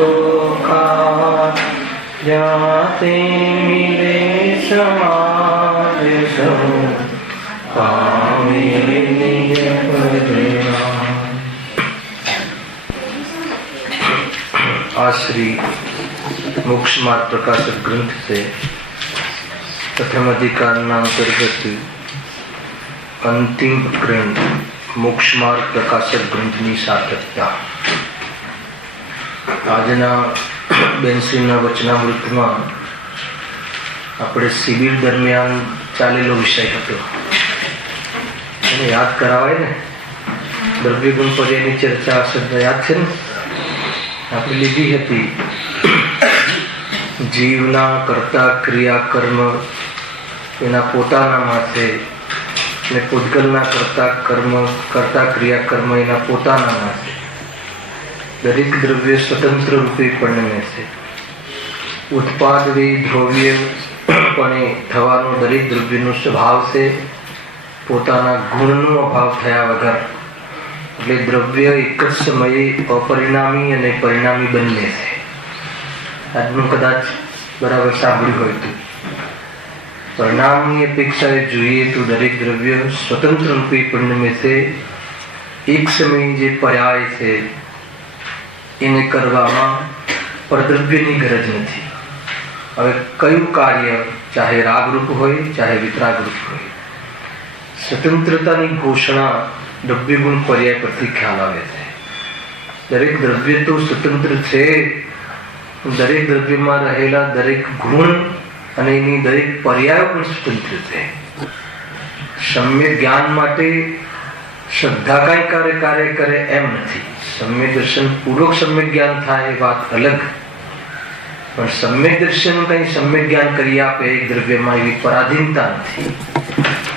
को का जाते मिले समाज सो पावे निज परिणाम। श्री मोक्ष मार्ग प्रकाशक ग्रंथ से प्रथम अधिकार अंतर्गत अंतिम ग्रंथ मोक्ष मार्ग प्रकाशक ग्रंथनी सार्थकता। આજના બેનશ્રીના વચનામૃતમાં આપણે શિબિર દરમિયાન ચાલેલો વિષય હતો એને યાદ કરાવાય ને, દ્રવ્યગુણ પર્યાયની ચર્ચા શબ્દ યાદ છે ને આપણે લીધી હતી। જીવના કરતા ક્રિયા કર્મ એના પોતાના માથે અને પૂતગલના કરતા કર્મ કરતા ક્રિયા કર્મ એના પોતાના માથે દરેક દ્રવ્ય સ્વતંત્ર રૂપે પરિણમે છે। ઉત્પાદવી દ્રવ્યપણે થવાનો દરેક દ્રવ્યનો સ્વભાવ છે પોતાના ગુણનો અભાવ થયા વગર, એટલે દ્રવ્ય એક જ સમયે અપરિણામી અને પરિણામી બંને છે। આજનું કદાચ બરાબર સાંભળ્યું હોય તો પરિણામની અપેક્ષાએ જોઈએ તો દરેક દ્રવ્ય સ્વતંત્ર રૂપે પરિણમે છે। એક સમય જે પર્યાય છે એને કરવામાં પરદ્રવ્યની ગરજ નથી। હવે કયું કાર્ય, ચાહે રાગરૂપ હોય ચાહે વિતરાગરૂપ હોય, સ્વતંત્રતાની ઘોષણા દ્રવ્યગુણ પર્યાય પરથી ખ્યાલ આવે છે। દરેક દ્રવ્ય તો સ્વતંત્ર છે, દરેક દ્રવ્યમાં રહેલા દરેક ગુણ અને એની દરેક પર્યાયો પણ સ્વતંત્ર છે। સમ્યક જ્ઞાન માટે શ્રદ્ધા કાંઈ કાર્ય કરે એમ નથી। સમ્યક દર્શન પૂર્વક સમ્યક જ્ઞાન થાય એ વાત અલગ, પણ સમ્યક દર્શન કંઈ સમ્યક જ્ઞાન કરી આપે એક દ્રવ્યમાં એવી પરાધીનતા નથી।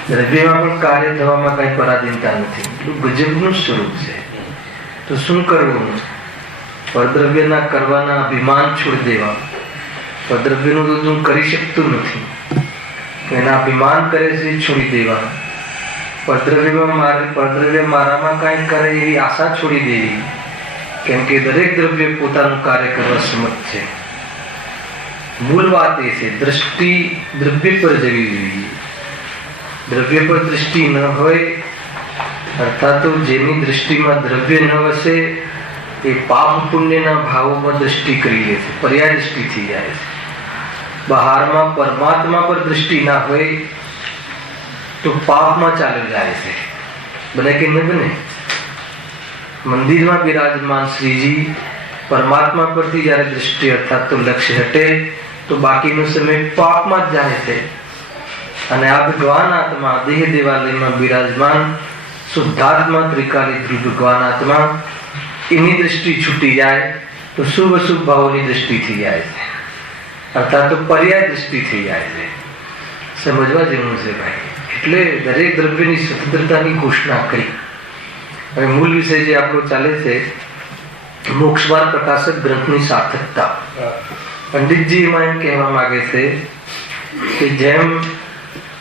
દ્રવ્યમાં પણ કાર્ય થવામાં કઈ પરાધીનતા નથી। એટલું ગજબનું સ્વરૂપ છે। તો શું કરવું? પરદ્રવ્યના કરવાના અભિમાન છોડી દેવા। પરદ્રવ્યનું તો હું કરી શકતું નથી, એના અભિમાન કરે છે છોડી દેવા। પરદ્રવ્ય મારામાં કાંઈ કરે એવી આશા છોડી દેવી, કેમ કે દરેક દ્રવ્ય પોતાનું કાર્ય કરવા સમર્થ છે। મૂળ વાત એ છે દ્રષ્ટિ દ્રવ્ય પર જવી જોઈએ। દ્રવ્ય પર દૃષ્ટિ ન હોય, અર્થાત તો જેની દૃષ્ટિમાં દ્રવ્ય ન વસે એ પાપ પુણ્યના ભાવોમાં દૃષ્ટિ કરી લે છે, પર્યાય દૃષ્ટિ થઈ જાય છે। બહારમાં પરમાત્મા પર દૃષ્ટિ ના હોય તો પાપમાં ચાલ્યો જાય છે। બને કે ન બને? મંદિરમાં બિરાજમાન શ્રીજી પરમાત્મા પરથી જ્યારે દૃષ્ટિ અર્થાત તો લક્ષ્ય હટે તો બાકીનો સમય પાપમાં જ જાય છે। અને આ ભગવાન આત્મા દેહ દેવાલયમાં બિરાજમાન શુદ્ધાત્મા ત્રિકાલી ધ્રુવ ભગવાન આત્મા એની દૃષ્ટિ છૂટી જાય તો શુભ અશુભ ભાવોની દૃષ્ટિ થઈ જાય છે, અર્થાત તો પર્યાય દૃષ્ટિ થઈ જાય છે। સમજવા જેવું છે ભાઈ। એટલે દરેક દ્રવ્યની સ્વતંત્રતાની ઘોષણા કરી। હવે મૂળ વિષય જે આપણો ચાલે છે મોક્ષમાર્ગ પ્રકાશક ગ્રંથની સાર્થકતા। પંડિતજી એમાં એમ કહેવા માંગે છે કે જેમ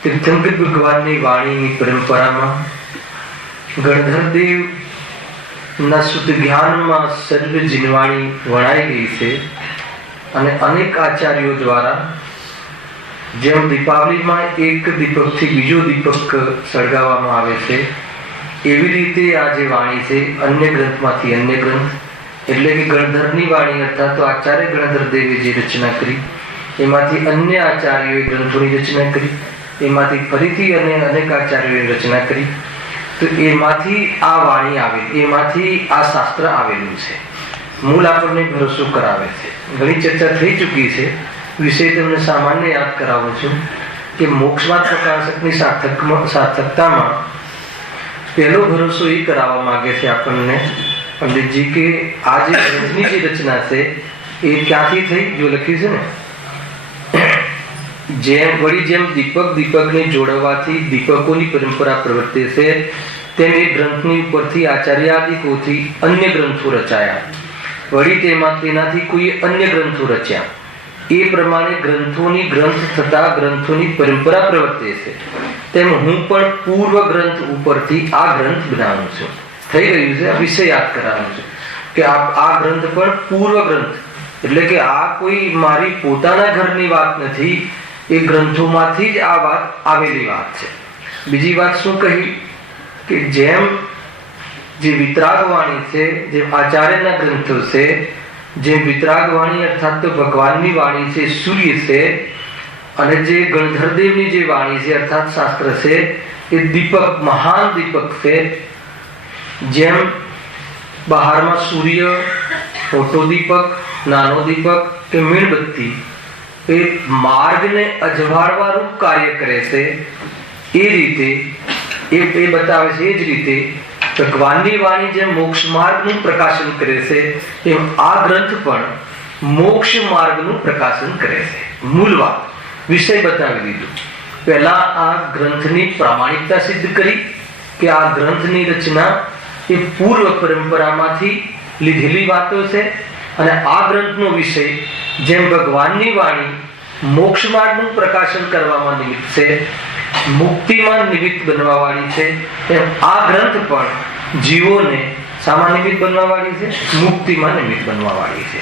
તીર્થંકર ભગવાનની વાણીની પરંપરામાં ગણધરદેવના શુદ્ધ જ્ઞાનમાં સર્વ જીનવાણી વણાઈ ગઈ છે, અને અનેક આચાર્યો દ્વારા જેમ દીપાવલીમાં એક દીપકથી બીજો દીપક સળગાવવામાં આવે છે, એવી રીતે આ જે વાણી છે અન્ય ગ્રંથમાંથી અન્ય ગ્રંથ, એટલે કે ગણધરની વાણી અર્થાત તો આચાર્ય ગણધર દેવે જે રચના કરી એમાંથી અન્ય આચાર્યોએ ગ્રંથોની રચના કરી, એમાંથી ફરીથી અનેક આચાર્યોએ રચના કરી, તો એમાંથી આ વાણી આવે, એમાંથી આ શાસ્ત્ર આવેલું છે। મૂળ આપણને ભરોસો કરાવે છે। ઘણી ચર્ચા થઈ ચૂકી છે, વિષય તમને સામાન્ય યાદ કરાવું છું કે મોક્ષમાર્ગ પ્રકાશકની સાર્થકતામાં પહેલો ભરોસો એ કરાવવા માંગે છે આપણને પંડિતજી કે આ જે ગ્રંથની જે રચના છે એ ક્યાંથી થઈ? જો લખ્યું છે ને જેમ દીપકને જોડવાથી દીપકોની પરંપરા પ્રવર્તે છે, તેમ એ ગ્રંથની ઉપરથી આચાર્યાદિકોથી અન્ય ગ્રંથો રચાયા, વળી તેનાથી કોઈ અન્ય ગ્રંથો રચ્યા। એ પ્રમાણે ગ્રંથ થતા ગ્રંથોની પરંપરા પ્રવર્તે છે, તેમ હું પણ પૂર્વ ગ્રંથ ઉપરથી આ ગ્રંથ બનાવું છું। થઈ રહ્યું છે, આ વિષય યાદ કરાવું છું કે આ ગ્રંથ પણ પૂર્વ ગ્રંથ એટલે કે આ કોઈ મારી પોતાના ઘરની વાત નથી, એ ગ્રંથોમાંથી જ આ વાત આવેલી વાત છે. બીજી વાત શું કહી કે જેમ જે વિતરાગવાણી છે, જે આચાર્યના ગ્રંથો છે, જે વિતરાગવાણી અર્થાત તો ભગવાનની વાણી છે, સૂર્ય છે, અને જે ગણધરદેવની જે વાણી છે અર્થાત શાસ્ત્ર છે, એ દીપક, મહાન દીપક છે. જેમ બહારમાં સૂર્ય, મોટો દીપક, નાનો દીપક કે મીણબત્તી એ માર્ગને અજવાળવારૂપ કાર્ય કરે છે, એ રીતે એ બતાવે છે. એ જ રીતે ભગવાનની વાણી જેમ મોક્ષ માર્ગનું પ્રકાશન કરે છે, એમ આ ગ્રંથ પણ મોક્ષ માર્ગનું પ્રકાશન કરે છે. મૂળ વાત વિષય બતાવી દીધું. પહેલા આ ગ્રંથની પ્રામાણિકતા સિદ્ધ કરી કે આ ગ્રંથની રચના એ પૂર્વ પરંપરામાંથી લીધેલી વાતો છે, અને આ ગ્રંથનો વિષય જેમ ભગવાનની વાણી મોક્ષ માર્ગનું પ્રકાશન કરવામાં નિમિત્ત છે, મુક્તિમાં નિમિત્ત બનવા વાળી છે, એમ આ ગ્રંથ પણ જીવોને શામાં નિમિત્ત બનવા વાળી છે? મુક્તિમાં નિમિત્ત બનવા વાળી છે.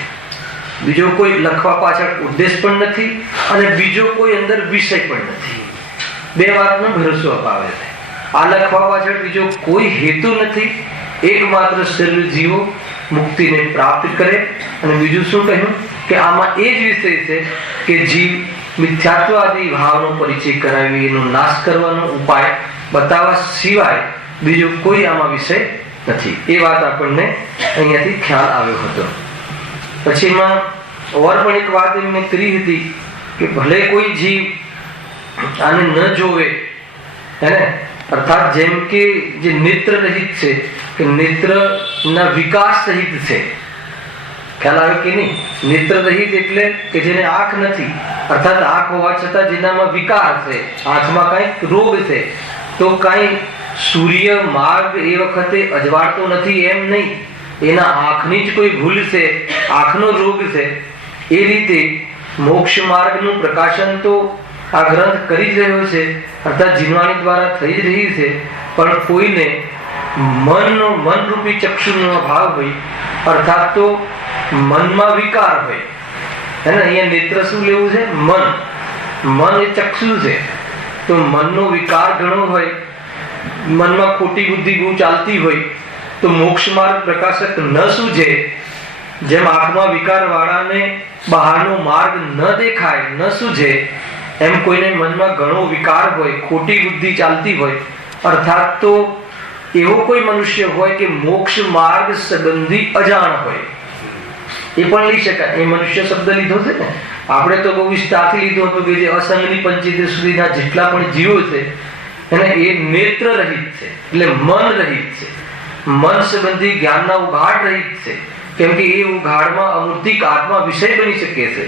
બીજો કોઈ લખવા પાછળ ઉદ્દેશ પણ નથી, અને બીજો કોઈ અંદર વિષય પણ નથી. બે વાતનો ભરોસો અપાવે છે. આ લખવા પાછળ બીજો કોઈ હેતુ નથી, એકમાત્ર સર્વ જીવો મુક્તિને પ્રાપ્ત કરે. અને બીજું શું કહ્યું કે આમાં એ જ વિષય છે કે જીવ મિથ્યાત્વાદી ભાવનો પરિચય કરાવી એનો નાશ કરવાનો ઉપાય બતાવવા સિવાય બીજો કોઈ આમાં વિષય નથી. એ વાત આપણને અહીંયાથી ખ્યાલ આવ્યો હતો. પછી એમાં ઓર પણ એક વાત એમને કરી હતી કે ભલે કોઈ જીવ આને ન જોવે, હે, અર્થાત જેમ કે જે નેત્ર રહિત છે, કે નેત્રના વિકાસ સહિત છે. ખ્યાલ આવે કે નહીં? નેત્ર રહિત એટલે કે જેને આંખ નથી, અર્થાત આંખ હોવા છતાં જેનામાં વિકાર છે, આંખમાં કાંઈક રોગ છે, તો કાંઈ સૂર્ય માર્ગ એ વખતે અજવાળતો નથી એમ નહીં, એના આંખની જ કોઈ ભૂલ છે, આંખનો રોગ છે. એ રીતે મોક્ષ માર્ગનું પ્રકાશન તો આ ગ્રંથ કરી જ રહ્યો છે, અર્થાત જીવવાણી દ્વારા થઈ જ રહી છે. પણ કોઈને મનરૂપી ચક્ષુનો અભાવ હોય, અર્થાત તો મનમાં વિકાર હોય, હે ને. અહીંયા નેત્ર શું લેવું છે? મન એ ચક્ષુ છે. તો મનનો વિકાર ઘણો હોય, મનમાં ખોટી બુદ્ધિ બહુ ચાલતી હોય, તો મોક્ષ માર્ગ પ્રકાશક ન સૂજે. જેમ આંખમાં વિકાર વાળાને બહારનો માર્ગ ન દેખાય, ન સૂજે, એમ કોઈને મનમાં ઘણો વિકાર હોય, ખોટી બુદ્ધિ ચાલતી હોય, અર્થાત તો એવો કોઈ મનુષ્ય હોય કે મોક્ષ માર્ગ સંબંધી અજાણ હોય, એ પણ લઈ શકાય. એ મનુષ્ય શબ્દ લીધો છે ને, આપણે તો બહુ વિસ્તારથી લીધો હતો કે જે અસંગની પંચેન્દ્રિય સુધીના જેટલા પણ જીવો છે એને એ નેત્ર રહિત છે, એટલે મન રહિત છે, મન સંબંધી જ્ઞાનના ઉઘાડ રહિત છે. કેમ કે એ ઉઘાડમાં અમૂર્તિક આત્મા વિષય બની શકે છે.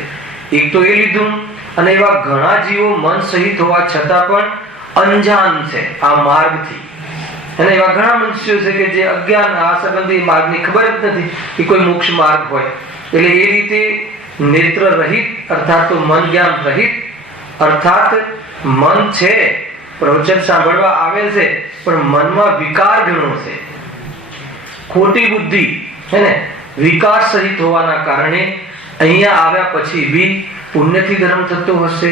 એક તો એ લીધું. અને એવા ઘણા જીવો મન સહિત હોવા છતાં પણ અંજાન છે આ માર્ગથી. અને એવા ઘણા મનુષ્યો છે કે જે અજ્ઞાન આ સંબંધી માર્ગની ખબર જ નથી કે કોઈ મોક્ષ માર્ગ હોય. એટલે એ રીતે નેત્ર રહિત અર્થાત તો મન જ્ઞાન રહિત, અર્થાત મન છે, પ્રવચન સાંભળવા આવે છે, પણ મનમાં વિકાર ઘણો છે, ખોટી બુદ્ધિ, હે ને, વિકાર સહિત હોવાના કારણે અહીંયા આવ્યા પછી બી પુણ્યથી ધર્મ થતો હશે,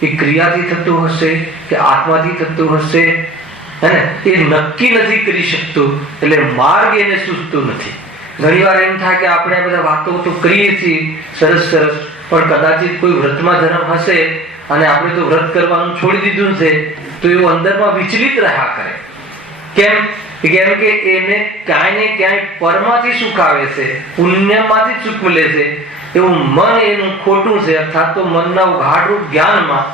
કે ક્રિયાથી થતો હશે, કે આત્માથી થતો હશે, હે ને, એ નક્કી નથી કરી શકતો. એટલે માર્ગ એને સૂચતો નથી. ઘણી વાર એમ થાય કે આપણે આ બધા વાતો તો કરીએ છીએ સરસ સરસ, પણ કદાચિત કોઈ વ્રતમાં ધર્મ હશે અને આપણે તો વ્રત કરવાનું છોડી દીધું છે, તો એવું અંદરમાં વિચલિત રહ્યા કરે. કેમ કે એને ક્યાંય ને ક્યાંય પરમાંથી સુખ આવે છે, પુણ્યમાંથી સુખ મળે છે, એવું મન એનું ખોટું છે. અર્થાત તો મનના ઉઘાડરૂપ જ્ઞાનમાં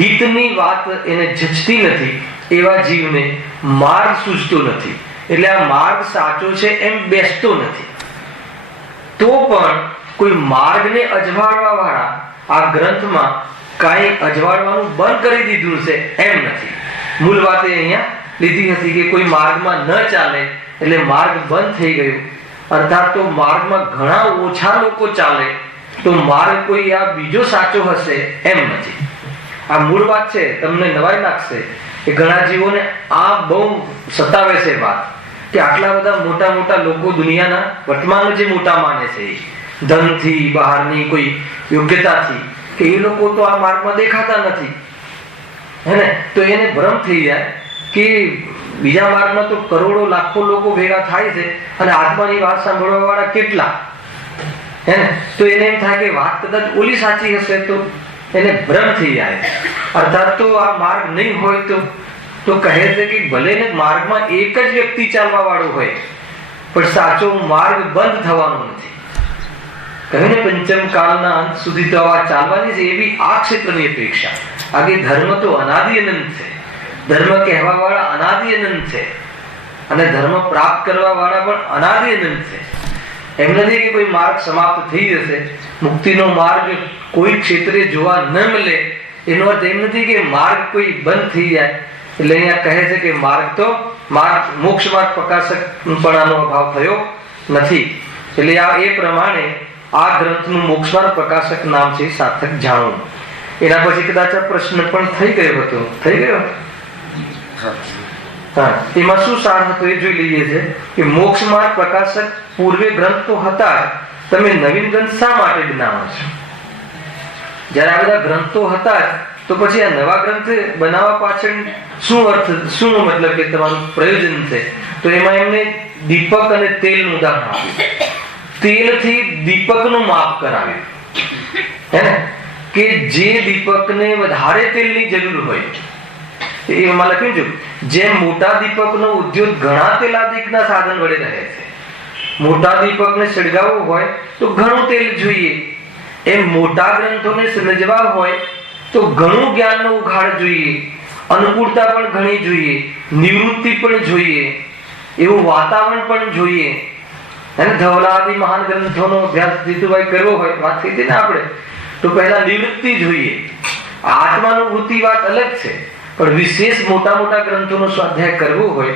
હિતની વાત એને જચતી નથી. એવા જીવને માર્ગ સૂચતો નથી. એટલે આ માર્ગ સાચો છે એમ બેસતો નથી. તો પણ કોઈ માર્ગને અજવાળવા વાળા આ ગ્રંથમાં કાંઈ અજવાળવાનું બંધ કરી દીધું છે એમ નથી. મૂળ વાત એ અહીંયા લીધી હતી કે કોઈ માર્ગમાં ન ચાલે એટલે માર્ગ બંધ થઈ ગયો. અર્થાત તો માર્ગમાં ઘણા ઓછા લોકો ચાલે તો માર્ગ કોઈ આ બીજો સાચો હશે એમ નથી. આ મૂળ વાત છે. તમને નવાઈ લાગશે કે ઘણા જીવોને આ બહુ સતાવે છે વાત કે આટલા બધા મોટા મોટા લોકો દુનિયાના વર્તમાનમાં જે મોટા માને છે ધનથી, બહારની કોઈ યોગ્યતાથી, કે એ લોકો તો આ માર્ગમાં દેખાતા નથી, હે ને? તો એને ભ્રમ થઈ જાય કે બીજા માર્ગમાં તો કરોડો લાખો લોકો ભેગા થાય છે અને આત્માની વાત સાંભળવા વાળા કેટલા, હે ને? તો એને એમ થાય કે વાત કદાચ ઓલી સાચી હશે, તો એને ભ્રમ થઈ જાય. અર્થાત તો આ માર્ગ નહીં હોય તો કહે છે કે ભલે ને માર્ગમાં એક જ વ્યક્તિ ચાલવા વાળો હોય, પણ સાચો માર્ગ બંધ થવાનો નથી. કહે ને પંચમ કાળના અંત સુધી તો આ ચાલવાની છે, એવી આ ક્ષેત્રની અપેક્ષા. આગે ધર્મ તો અનાદિ અનંત છે, ધર્મ કહેવા વાળા અનાદિ અનંત છે, અને ધર્મ પ્રાપ્ત કરવા વાળા પણ અનાદિ અનંત છે. એમ નથી કે કોઈ માર્ગ સમાપ્ત થઈ જશે, મુક્તિનો માર્ગ કોઈ ક્ષેત્રે જોવા ન મળે, એનો અર્થ એમ નથી કે માર્ગ કોઈ બંધ થઈ જાય. એટલે અહીંયા કહે છે કે મોક્ષ માર્ગ પ્રકાશકપણાનો અભાવ થયો નથી. એટલે આ એ પ્રમાણે આ ગ્રંથનું મોક્ષ માર્ગ પ્રકાશક નામ છે સાર્થક જાણવું. એના પછી કદાચ આ પ્રશ્ન પણ થઈ ગયો હતો. થઈ ગયો? હા. એમાં શું સાર હતો એ જોઈ લઈએ છે કે મોક્ષ માર્ગ પ્રકાશક પૂર્વે ગ્રંથ તો હતા, તમે નવીન ગ્રંથ શા માટે બનાવો છો? જયારે આ બધા ગ્રંથો હતા તો પછી આ નવા ગ્રંથ બનાવવા પાછળ શું અર્થ, શું મતલબ કે તમારું પ્રયોજન છે? તો એમાં એમને દીપક અને તેલનું ઉદાહરણ આપ્યું. તેલથી દીપકનું માપ કરાવ્યું, હે ને? કે જે દીપકને વધારે તેલની જરૂર હોય, એમાં લખ્યું છે જેમ મોટા દીપકનો ઉદ્યોગ ઘણા તેલાદિકના સાધન વડે રહે છે, મોટા દીપકને સળગાવવું હોય તો ઘણું તેલ જોઈએ, એમ મોટા ગ્રંથોને સમજવા હોય તો ઘણું જ્ઞાનનો ઉઘાડ જોઈએ, અનુકૂળતા પણ ઘણી જોઈએ, નિવૃત્તિ પણ જોઈએ, એવું વાતાવરણ પણ જોઈએ. અને ધવલાદી મહાન ગ્રંથોનો અભ્યાસ જીતુભાઈ કરવો હોય, વાત થઈ હતી ને આપણે, તો પહેલા નિવૃત્તિ જોઈએ. આત્માનુભૂતિ વાત અલગ છે, પણ વિશેષ મોટા મોટા ગ્રંથોનો સ્વાધ્યાય કરવો હોય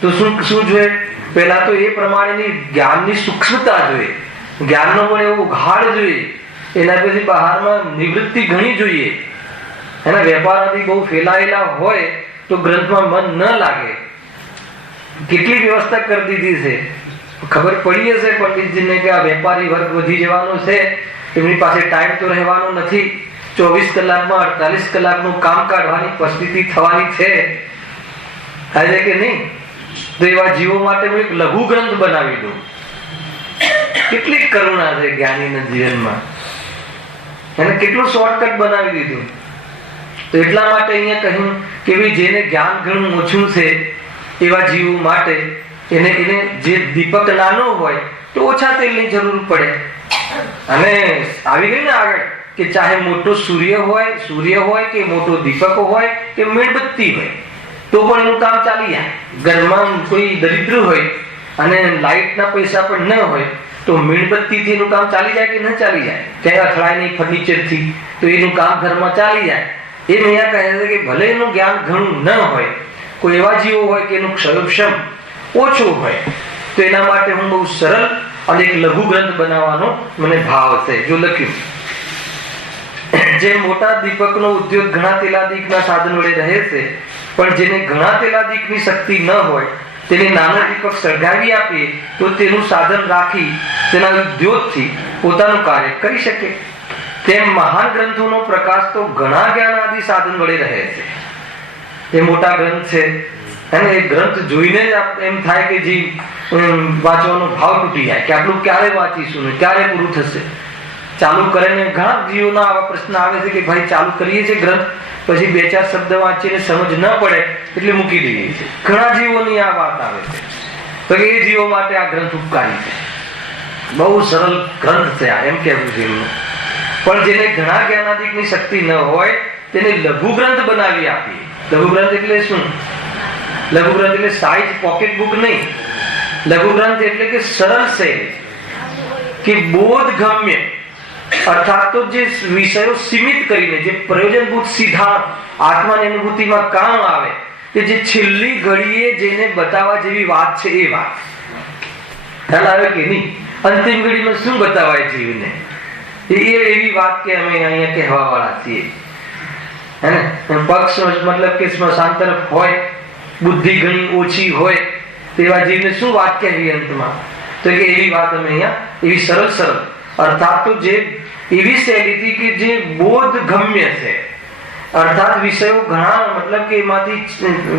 તો શું જોઈએ? પહેલા તો એ પ્રમાણેની જ્ઞાનની સૂક્ષ્મતા જોઈએ, જ્ઞાનનો પણ એવો ઉઘાડ જોઈએ. એના પછી બહારમાં નિવૃત્તિ ઘણી જોઈએ. એના વેપાર આદિ બહુ ફેલાયેલા હોય તો ગ્રંથમાં મન ન લાગે. કેટલી વ્યવસ્થા કરી દીધી છે, ખબર પડી હશે પંડિતજીને કે આ વેપારી વર્ગ વધી જવાનો છે, એમની પાસે ટાઈમ તો રહેવાનો નથી, 24 કલાકમાં 48 કલાકનું કામ કાઢવાની પરિસ્થિતિ થવાની છે, થાય કે નહીં? તો એવા જીવો માટે હું એક લઘુ ગ્રંથ બનાવી દઉં. કેટલી કરુણા છે જ્ઞાનીના જીવનમાં, એને કેટલું શોર્ટકટ બનાવી દીધું. તો એટલા માટે અહીંયા કહ્યું કે ભાઈ જેને જ્ઞાન ઘણું ઓછું છે એવા જીવો માટે એને જે દીપક નાનો હોય તો ઓછા તેલની જરૂર પડે. અને આવી ગઈ ને આગળ કે ચાહે મોટો સૂર્ય હોય કે મોટો દીપક હોય કે મીણબત્તી હોય તો પણ એનું કામ ચાલી જાય. ઘરમાં કોઈ દરિદ્ર હોય અને લાઇટના પૈસા પણ ન હોય તો મીણબત્તીથી એનું કામ ચાલી જાય કે ન ચાલી જાય? ક્યાંય અથડાય નહીં ફર્નિચરથી, તો એનું કામ ઘરમાં ચાલી જાય. એમ અહીંયા કહે છે કે ભલે એનું જ્ઞાન ઘણું ન હોય, કોઈ એવા જીવો હોય કે એનું ક્ષયોક્ષમ ઓછું હોય, તો એના માટે હું બહુ સરળ અને એક લઘુ ગ્રંથ બનાવવાનો મને ભાવ છે. જો લખ્યું જે મોટા દીપકનો ઉદ્યોગ ઘણા તેલાદિકના સાધન વડે રહે છે, પણ જેને ઘણા તેલાદિકની શક્તિ ન હોય તેને નાનો દીપક સળગાવી આપીએ તો તેનું સાધન રાખી તેના ઉદ્યોગથી પોતાનું કાર્ય કરી શકે. તેમ મહાન ગ્રંથોનો પ્રકાશ તો ઘણા જ્ઞાન આદિ સાધન વડે રહે છે. એ મોટા ગ્રંથ છે અને એ ગ્રંથ જોઈને જ એમ થાય કે જે વાંચવાનો ભાવ તૂટી જાય કે આપણું ક્યારે વાંચીશું ને ક્યારે પૂરું થશે. ચાલુ કરીને ઘણા જીવોના આવા પ્રશ્ન આવે છે કે ભાઈ ચાલુ કરીએ છીએ ગ્રંથ, પછી 2-4 શબ્દ વાંચીને સમજ ન પડે એટલે મૂકી દઈએ છીએ. ઘણા જીવોની આ વાત આવે છે. તો એ જીવો માટે આ ગ્રંથ ઉપકારી છે, બહુ સરળ ગ્રંથ છે આ, એમ કહેવું છે એમનું. પણ જેને ઘણા જ્ઞાનાદિકની શક્તિ ન હોય તેને લઘુ ગ્રંથ બનાવી આપીએ. લઘુ ગ્રંથ એટલે શું? લઘુ ગ્રંથ એટલે સાઈઝ પોકેટ બુક નહીં. લઘુ ગ્રંથ એટલે કે સરળ શૈલી, કે બોધગમ્ય, અર્થાત તો જે વિષયો સીમિત કરીને જે પ્રયોજનભૂત સીધા આત્માની અનુભૂતિમાં કામ આવે, કે જે છેલ્લી ઘડીએ જેને બતાવવા જેવી વાત છે એ વાત. ખ્યાલ આવે કે નહીં? અંતિમ ઘડીમાં શું બતાવાય જીવને, એવી વાત કે અમે અહીંયા કહેવા વાળા છીએ. હે ને? પક્ષ મતલબ કે સ્મશાન તરફ હોય, બુદ્ધિ ઘણી ઓછી હોય તેવા જીવને શું વાત કહેવી અંતમાં? તો કે એવી વાત અમે અહીંયા એવી સરળ અર્થાત તો જે એવી શૈલીથી કે જે બોધ ગમ્ય છે, અર્થાત વિષયો ઘણા મતલબ કે એમાંથી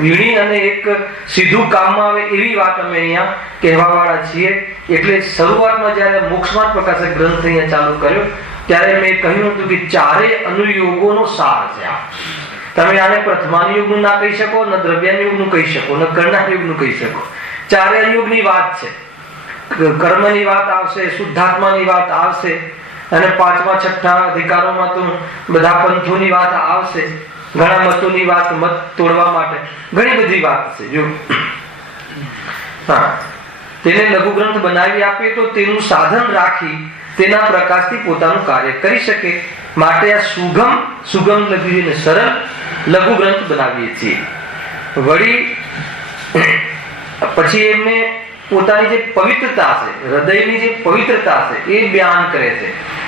વીણી અને એક સીધું કામમાં આવે એવી વાત અમે અહીંયા કહેવા વાળા છીએ. એટલે શરૂઆતમાં જયારે મોક્ષમાર્ગ પ્રકાશક ગ્રંથ અહીંયા ચાલુ કર્યો ત્યારે મેં કહ્યું હતું કે ચારે અનુયોગોનો સાર છે આ. તમે આને પ્રથમાનુયોગનું ના કહી શકો, ન દ્રવ્યાનુયોગનું કહી શકો, ન કર્ણાનુયોગનું કહી શકો. ચારે અનુયોગની વાત છે. કર્મની વાત આવશે, શુદ્ધાત્માની વાત આવશે, અને પાંચમા છઠ્ઠા અધિકારોમાં તો બધા પંથોની વાત આવશે, ઘણા મતોની વાત, મત તોડવા માટે ઘણી બધી વાત છે. જો તેને લઘુ ગ્રંથ બનાવી આપે તો તેનું સાધન રાખી તેના પ્રકાશથી પોતાનું કાર્ય કરી શકે માટે આ સુગમ લખ્યું અને સરળ લઘુ ગ્રંથ બનાવીએ છીએ. વળી પછી એમને પોતાની જે પવિત્રતા છે, હૃદયની જે પવિત્રતા છે એ બયાન કરે છે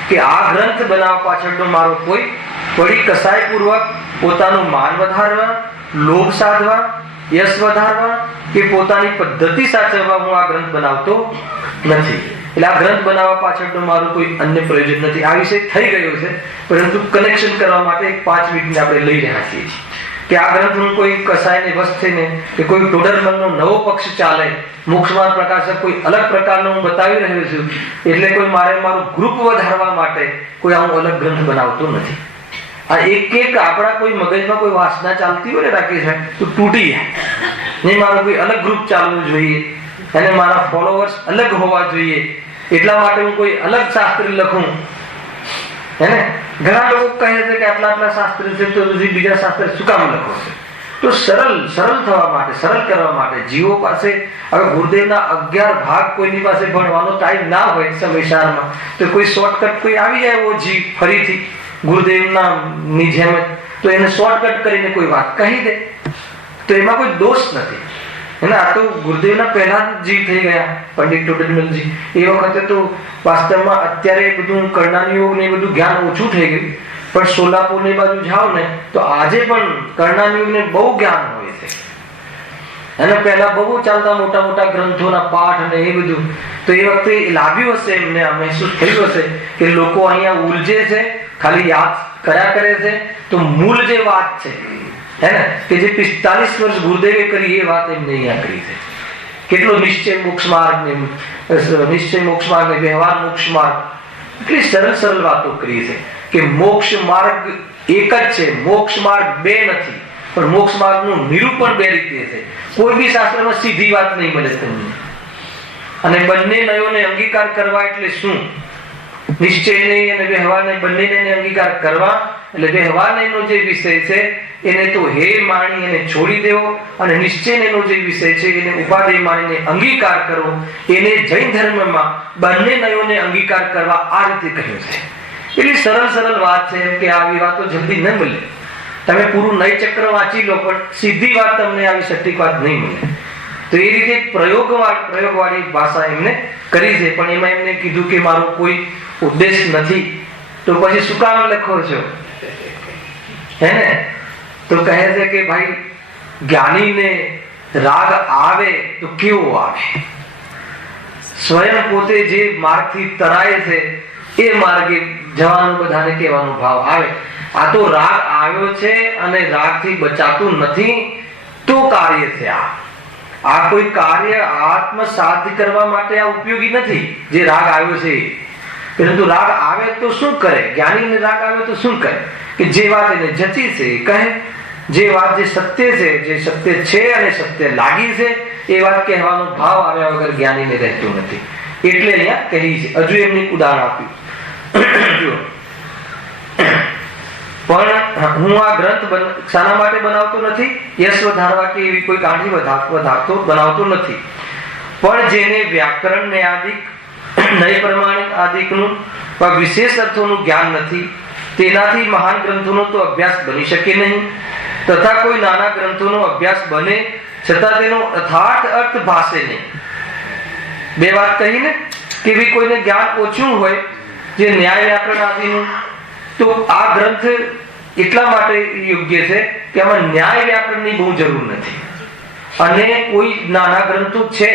કે આ ગ્રંથ બનાવવા પાછળનો મારો કોઈ વળી કસાયપૂર્વક પોતાનું માન વધારવા, લોભ સાધવા, યશ વધારવા કે પોતાની પદ્ધતિ સાચવવા હું આ ગ્રંથ બનાવતો નથી. એટલે આ ગ્રંથ બનાવવા પાછળનો મારું કોઈ અન્ય પ્રયોજન નથી. આ વિષય થઈ ગયો છે, પરંતુ કનેક્શન કરવા માટે 5 મિનિટને આપણે લઈ રહ્યા છીએ કે આ ગ્રંથ હું કોઈ કસાયને વશ થઈને કે કોઈ ટોડરમલનો નવો પક્ષ ચાલે, મોક્ષમાર્ગ પ્રકાશક કોઈ અલગ પ્રકારનો હું બતાવી રહ્યો છું એટલે કોઈ મારું ગ્રુપ વધારવા માટે કોઈ આવું અલગ ગ્રંથ બનાવતો નથી. આ એક આપણા કોઈ મગજમાં કોઈ વાસના ચાલતી હોય ને રાકેશભાઈ, તો તૂટી જાય નહીં. મારું કોઈ અલગ ગ્રુપ ચાલવું જોઈએ અને મારા ફોલોવર્સ અલગ હોવા જોઈએ, એટલા માટે હું કોઈ અલગ શાસ્ત્ર લખું. હેને ઘણા લોકો કહે છે કે આટલા શાસ્ત્ર છે તો બીજા શાસ્ત્ર શું કામ લખો છે? તો સરળ થવા માટે, સરળ કરવા માટે જીવો પાસે હવે ગુરુદેવના 11 ભાગ કોઈની પાસે ભણવાનો ટાઈમ ના હોય સમયસારમાં, તો કોઈ શોર્ટકટ કોઈ આવી જાય એવો જીવ ફરીથી ગુરુદેવના ની જેમ, તો એને શોર્ટકટ કરીને કોઈ વાત કહી દે તો એમાં કોઈ દોષ નથી. આ તો ગુરુદેવના પહેલા જીવ થઈ ગયા પંડિત ટોડરમલજી. એ વખતે તો વાસ્તવમાં અત્યારે બધું કર્ણાનુયોગ ને બધું જ્ઞાન ઓછું થઈ ગયું, પણ સોલાપુર ની બાજુ જાઓ ને તો આજે પણ કર્ણાનુયોગ ને બહુ જ્ઞાન હોય છે. અને પહેલા બહુ ચાલતા મોટા ગ્રંથોના પાઠ અને એ બધું, તો એ વખતે લાગ્યું હશે, એમને મહેસૂસ થયું હશે કે લોકો અહીંયા ઉલજે છે, ખાલી યાદ કર્યા કરે છે. તો મૂળ જે વાત છે હેને કે જે 45 વર્ષ ગુરુદેવે કરી એ વાત એમને અહીંયા કરી છે. કેટલો નિશ્ચય મોક્ષ માર્ગ ને વ્યવહાર મોક્ષ માર્ગ, એટલી સરળ વાતો કરી છે કે મોક્ષ માર્ગ એક જ છે, મોક્ષ માર્ગ 2 નથી. પણ મોક્ષ માર્ગનું નિરૂપણ 2 રીતે છે. કોઈ બી શાસ્ત્રમાં સીધી વાત નહીં મળે તમને. અને બંને નયોને અંગીકાર કરવા એટલે શું? નિશ્ચયને અને વ્યવહારને બંનેને અંગીકાર કરવા એટલે વ્યવહારનો જે વિષય છે એને તો હે માણી એને છોડી દેવો, અને નિશ્ચયનો જે વિષય છે એને ઉપાદેય માણીને અંગીકાર કરવો. એને જૈન ધર્મમાં બંને નયોને અંગીકાર કરવા આ રીતે કહ્યું છે. એટલી સરળ વાત છે કે આવી વાતો જલ્દી ન મળે. તમે પૂરું નય ચક્ર વાંચી લો પણ સીધી વાત તમને આવી સટીક વાત નહીં મળે. તો એ રીતે પ્રયોગવાળી ભાષા એમને કરી છે. પણ એમાં એમને કીધું કે મારો કોઈ ઉદ્દેશ નથી, તો પછી શું કામ લખો છો? હેને તો કહે છે કે ભાઈ જ્ઞાનીને રાગ આવે તો કેવો આવે? સ્વયં પોતે જે માર્ગથી તરાય છે એ માર્ગે જવાનું બધાને કહેવાનો ભાવ આવે. આ તો રાગ આવ્યો છે અને રાગથી બચાતું નથી તો કાર્ય છે. આ કોઈ કાર્ય આત્મ સાધ્ય કરવા માટે આ ઉપયોગી નથી જે રાગ આવ્યો છે. પરંતુ રાગ આવે તો શું કરે? જ્ઞાનીને રાગ આવે તો શું કરે? કે જે વાત એને જતી છે એ કહે, જે વાત જે સત્ય છે, જે સત્ય છે અને સત્ય લાગી છે એ વાત કહેવાનો ભાવ આવ્યા વગર જ્ઞાનીને રહેતો નથી. એટલે અહીંયા કહી છે. હજુ એમની ઉદાહરણ આપ્યું. પણ હું આ ગ્રંથ શાના માટે બનાવતો નથી? યશ વધારવા કે એવી કોઈ કાંઠી બનાવતો નથી. પણ જેને વ્યાકરણ ન્યાયાધિક, નય પ્રમાણિક આદિકનું વિશેષ અર્થોનું જ્ઞાન નથી, તેનાથી મહાન ગ્રંથોનો તો અભ્યાસ બની શકે નહીં. તથા કોઈ નાના ગ્રંથોનો અભ્યાસ બને છતાં તેનો યથાર્થ અર્થ ભાષે નહીં. 2 વાત કહીને કે ભાઈ કોઈને જ્ઞાન ઓછું હોય જે ન્યાય વ્યાકરણ આદિનું, તો આ ગ્રંથ એટલા માટે યોગ્ય છે કે આમાં ન્યાય વ્યાકરણની બહુ જરૂર નથી. અને કોઈ નાના ગ્રંથો છે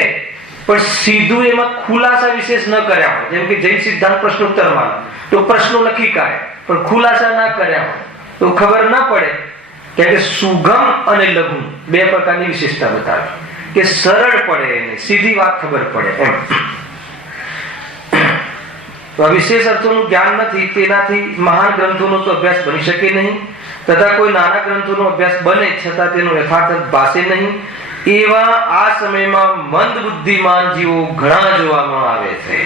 પણ સીધું એમાં ખુલાસા વિશેષ ન કર્યા હોય, જેમ કે જૈન સિદ્ધાંત પ્રશ્નોત્તરમાં તો પ્રશ્નો લખી કાઢે પણ ખુલાસા ના કર્યા હોય તો ખબર ના પડે. કે સુગમ અને લઘુ બે પ્રકારની વિશેષતા બતાવે કે સરળ પડે એને સીધી વાત ખબર પડે એમ. વિશેષ અર્થોનું જ્ઞાન નથી તેનાથી મહાન ગ્રંથોનો તો અભ્યાસ બની શકે નહીં, તથા કોઈ નાના ગ્રંથોનો અભ્યાસ બને છતાં તેનો યથાર્થ ભાષે નહીં. એવા આ સમયમાં મંદ બુદ્ધિમાન જીવો ઘણા જોવામાં આવે છે.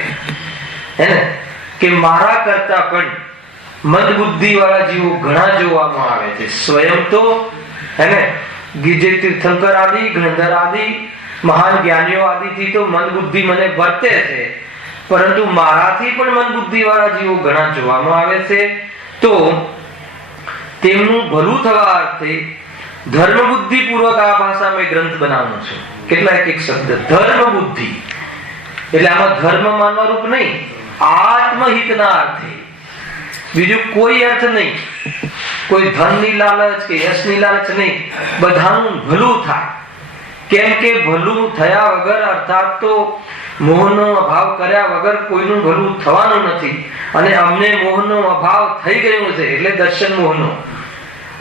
હે કે મારા કરતા પણ મંદ બુદ્ધિ વાળા જીવો ઘણા જોવામાં આવે છે. સ્વયં તો હે ને ગીજે તીર્થંકર આદિ ગણધર આદિ મહાન જ્ઞાનીઓ આદિથી તો મંદ બુદ્ધિ મને વર્તે છે, પરંતુ મારાથી પણ મંદ બુદ્ધિ વાળા જીવો ઘણા જોવામાં આવે છે. તો તેમનું ભલું થવા અર્થે ધર્મ બુદ્ધિ પૂર્વક આ ભાષામાં ગ્રંથ બનાવવાનો છે. કેટલા એક શબ્દ ધર્મ બુદ્ધિ એટલે આમાં ધર્મ માનવા રૂપ નહીં, આત્મહિતના અર્થે, બીજું કોઈ અર્થ નહીં, કોઈ ધનની લાલચ કે યશની લાલચ નહીં, બધાનું ભલું થાય. કેમ કે ભલું થયા વગર અર્થાત તો મોહનો અભાવ કર્યા વગર કોઈનું ભલું થવાનું નથી. અને અમને મોહનો અભાવ થઈ ગયો છે એટલે દર્શન મોહનો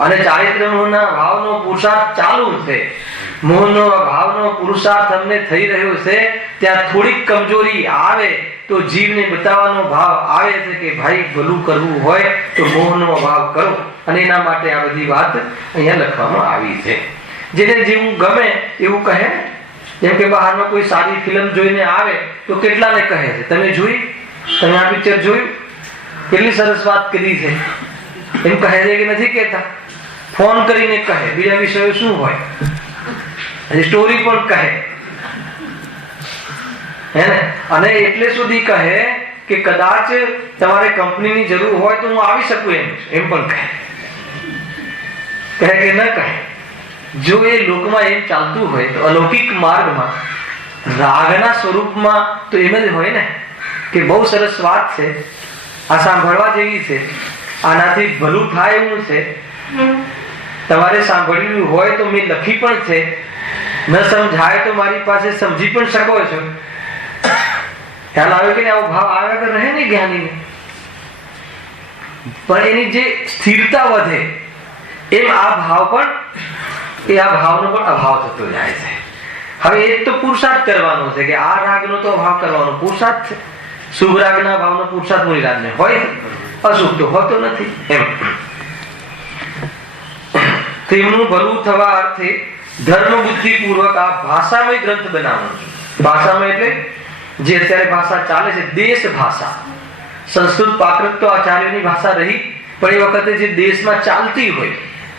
અને ચારિત્ર મોહના ભાવનો પુરુષાર્થ ચાલુ છે. મોહનો અભાવનો પુરુષાર્થ અમને થઈ રહ્યો છે, ત્યાં થોડીક કમજોરી આવે તો જીવને બતાવવાનો ભાવ આવે છે કે ભાઈ ભલું કરવું હોય તો મોહનો અભાવ કરો. અને એના માટે આ બધી વાત અહીંયા લખવામાં આવી છે. જેને જેવું ગમે એવું કહે. જેમ કે બહારમાં કોઈ સારી ફિલ્મ જોઈને આવે તો કેટલાને કહે છે તમે જોઈ, તમે આ પિક્ચર જોયું, કેટલી સરસ વાત કરી છે એમ કહે છે કે નથી કહેતા? ફોન કરીને કહે, બીજા વિષયો શું હોય, સ્ટોરી પણ કહે હે ને. અને એટલે સુધી કહે કે કદાચ તમારે કંપનીની જરૂર હોય તો હું આવી શકું એમ પણ કહે કે ન કહે. જો એ લોકમાં એમ ચાલતું હોય તો અલૌકિક માર્ગમાં રાગના સ્વરૂપમાં તો એમ જ હોય ને કે બહુ સરસ વાત છે, આ સાંભળવા જેવી છે, આનાથી ભલું થાય એવું છે, તમારે સાંભળ્યું હોય તો મેં લખી પણ છે, ન સમજાય તો મારી પાસે સમજી પણ શકો છો. ખ્યાલ આવે કે આવો ભાવ આવ્યા તો રહે ને જ્ઞાનીને, પણ એની જે સ્થિરતા વધે એમ આ ભાવ પણ એ આ ભાવનો પણ અભાવ થતો જાય છે. હવે એક તો પુરુષાર્થ કરવાનો છે કે આ રાગનો તો અભાવ કરવાનો પુરુષાર્થ છે. શુભ રાગના ભાવનો પુરુષાર્થ મુનિરાજને હોય, અશુભ તો હોતો નથી એમ. તેમનું ભલું થવા અર્થે ધર્મ બુદ્ધિ પૂર્વક આ ભાષામય ગ્રંથ બનાવવાનો છે. ભાષામય એટલે જે અત્યારે ભાષા ચાલે છે દેશ ભાષા. સંસ્કૃત પ્રાકૃત તો આચાર્યોની ભાષા રહી, પણ એ વખતે જે દેશમાં ચાલતી હોય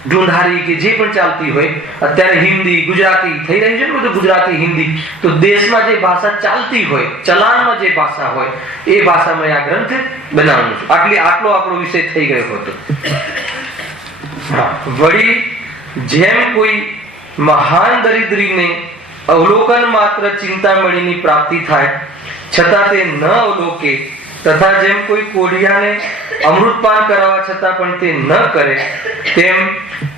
ઢૂંઢારી કે જે પણ ચાલતી હોય, અત્યારે હિન્દી ગુજરાતી થઈ રહી છે ને બધું, ગુજરાતી હિન્દી, તો દેશમાં જે ભાષા ચાલતી હોય, ચલાણમાં જે ભાષા હોય એ ભાષામાં આ ગ્રંથ બનાવવાનો છે. આટલો આપણો વિષય થઈ ગયો હતો. વળી જેમ કોઈ મહાન દરિદ્રીને અવલોકન માત્ર ચિંતામણીની પ્રાપ્તિ થાય છતાં તે ન અવલોકે, તથા જેમ કોઈ કોઢિયાને અમૃતપાન કરાવવા છતાં પણ તે ન કરે, તેમ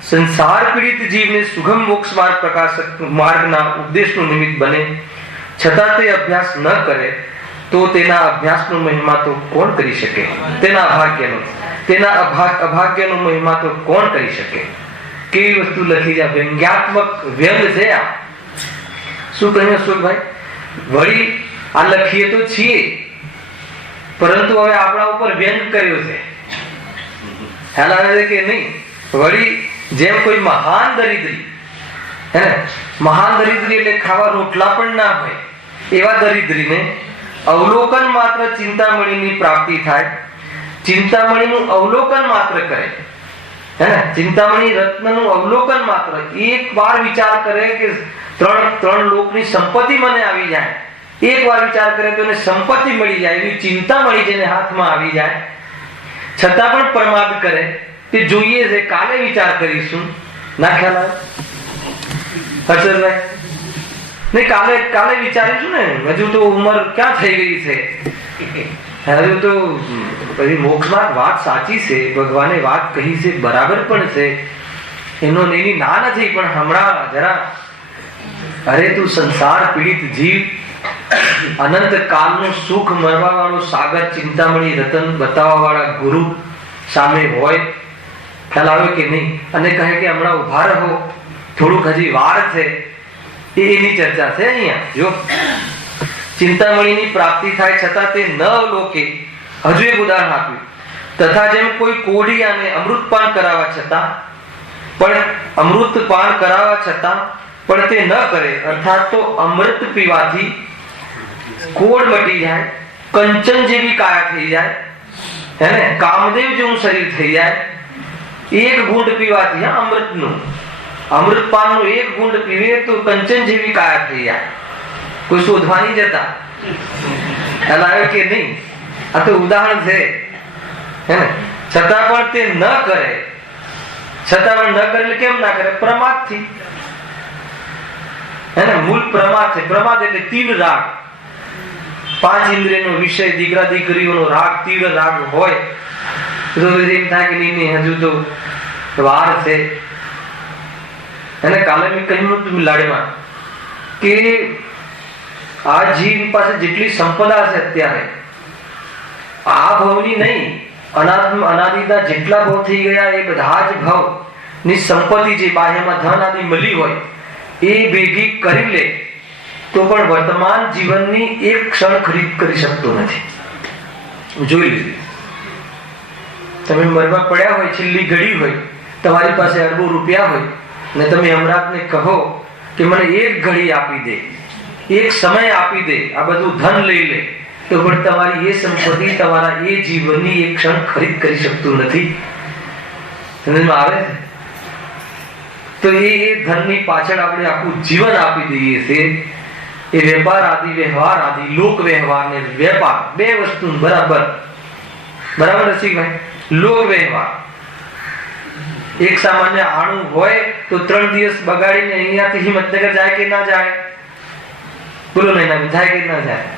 સંસાર પીડિત જીવને સુગમ મોક્ષ માર્ગ પ્રકાશક માર્ગના ઉપદેશનું નિમિત્ત બને છતાં તે અભ્યાસ ન કરે તો તેના અભ્યાસનો મહિમા તો કોણ કરી શકે? તેના અભાગ્યનો મહિમા તો કોણ કરી શકે? કેવી વસ્તુ લખી છે, વ્યંગ્યાત્મક વ્યંગ છે આ. શું કહ્યું અશોકભાઈ? વળી આ લખીએ તો છીએ, પરંતુ હવે આપણા ઉપર વ્યંગ કર્યો છે. ખ્યાલ આવે છે કે નહીં? વળી જેમ કોઈ મહાન દરિદ્રી, હે ને, મહાન દરિદ્રી એટલે ખાવા રોટલા પણ ના હોય એવા દરિદ્રીને અવલોકન માત્ર ચિંતામણીની પ્રાપ્તિ થાય, ચિંતામણીનું અવલોકન માત્ર કરે, હે ને, ચિંતામણી રત્નનું અવલોકન માત્ર એક વાર વિચાર કરે કે ત્રણ લોકની સંપત્તિ મને આવી જાય, એક વાર વિચાર કરે તો એને સંપત્તિ મળી જાય એવી ચિંતામણી જેને હાથમાં આવી જાય, છતાં પણ પ્રમાદ કરે કે જોઈએ છે કાલે વિચાર કરીશું. ના ખ્યાલ આવે હર્ષદભાઈ? નહીં, કાલે વિચારીશું ને, હજુ તો ઉંમર ક્યાં થઈ ગઈ છે, હજુ તો બધી મોક્ષમાં વાત સાચી છે, ભગવાને વાત કહી છે બરાબર પણ છે, એની ના નથી, પણ હમણાં જરા અરે તું સંસાર પીડિત જીવ અનંત કાળનું સુખ મરવા વાળું સાગર ચિંતામણી રતન બતાવવા વાળા ગુરુ સામે હોય, ખ્યાલ આવે કે નહીં? અને કહે કે હમણાં ઉભા રહો, થોડુંક હજી વાર છે, એની ચર્ચા છે અહીંયા. જો ચિંતામણીની પ્રાપ્તિ થાય છતાં તે ન અવલોકે, હજુ એક ઉદાહરણ આપ્યું. તથા જેમ કોઈ કોઢિયાને અમૃતપાન કરાવવા છતાં પણ તે ન કરે, અર્થાત તો અમૃત પીવાથી કોઢ મટી જાય, કંચન જેવી કાયા થઈ જાય, હે ને, કામદેવ જેવું શરીર થઈ જાય. એક ઘૂંટ પીવાથી, અમૃતપાનનું એક ઘૂંટ પીવે તો કંચન જેવી કાયા થઈ જાય. કોઈ શોધવાની જતા હલાવે કે નહીં? આ તો ઉદાહરણ છે, હે ને. છતાં પણ તે ન કરે, એટલે કેમ ના કરે? પ્રમાદથી, હે ને. મૂળ પ્રમાદ છે. પ્રમાદ એટલે તીવ્ર રાગ, 5 ઇન્દ્રિયનો વિષય, દીકરા દીકરીઓનો રાગ, તીવ્ર રાગ હોય તો એમ થાય કે નહીં, હજુ તો વાર છે. અને કાલે મેં કહ્યું હતું લાડીમાં કે આ જીવ પાસે જેટલી સંપદા છે અત્યારે, આ ભવની નહીં, અનાદિના જેટલા ભવ થઈ ગયા એ બધા જ ભવ ની સંપત્તિ જે બાહ્યમાં ધન આદિ મળી હોય એ ભેગી કરી લે તો પણ વર્તમાન જીવનની એક ક્ષણ ખરીદ કરી શકતો નથી. જોઈ લીધું. તમે મરવા પડ્યા હોય, છેલ્લી ઘડી હોય, તમારી પાસે અરબો રૂપિયા હોય ને તમે હમણાં કહો કે મને એક ઘડી આપી દે, એક સમય આપી દે, આ બધું ધન લઈ લે, તો પણ તમારી એ સંપત્તિ તમારા એ જીવનની એક ક્ષણ ખરીદ કરી શકતું નથી. સમજમાં આવે છે? તો એ ધનની પાછળ આપણે આખું જીવન આપી દઈએ છીએ. એ વેપાર આદિ, વ્યવહાર આદિ, લોક વ્યવહાર ને વેપાર, બે વસ્તુ બરાબર રસિકભાઈ. લોક વ્યવહાર, એક સામાન્ય આણું હોય તો 3 દિવસ બગાડીને અહીંયાથી હિંમતનગર જાય કે ના જાય? બોલો ને, જાય કે ના જાય?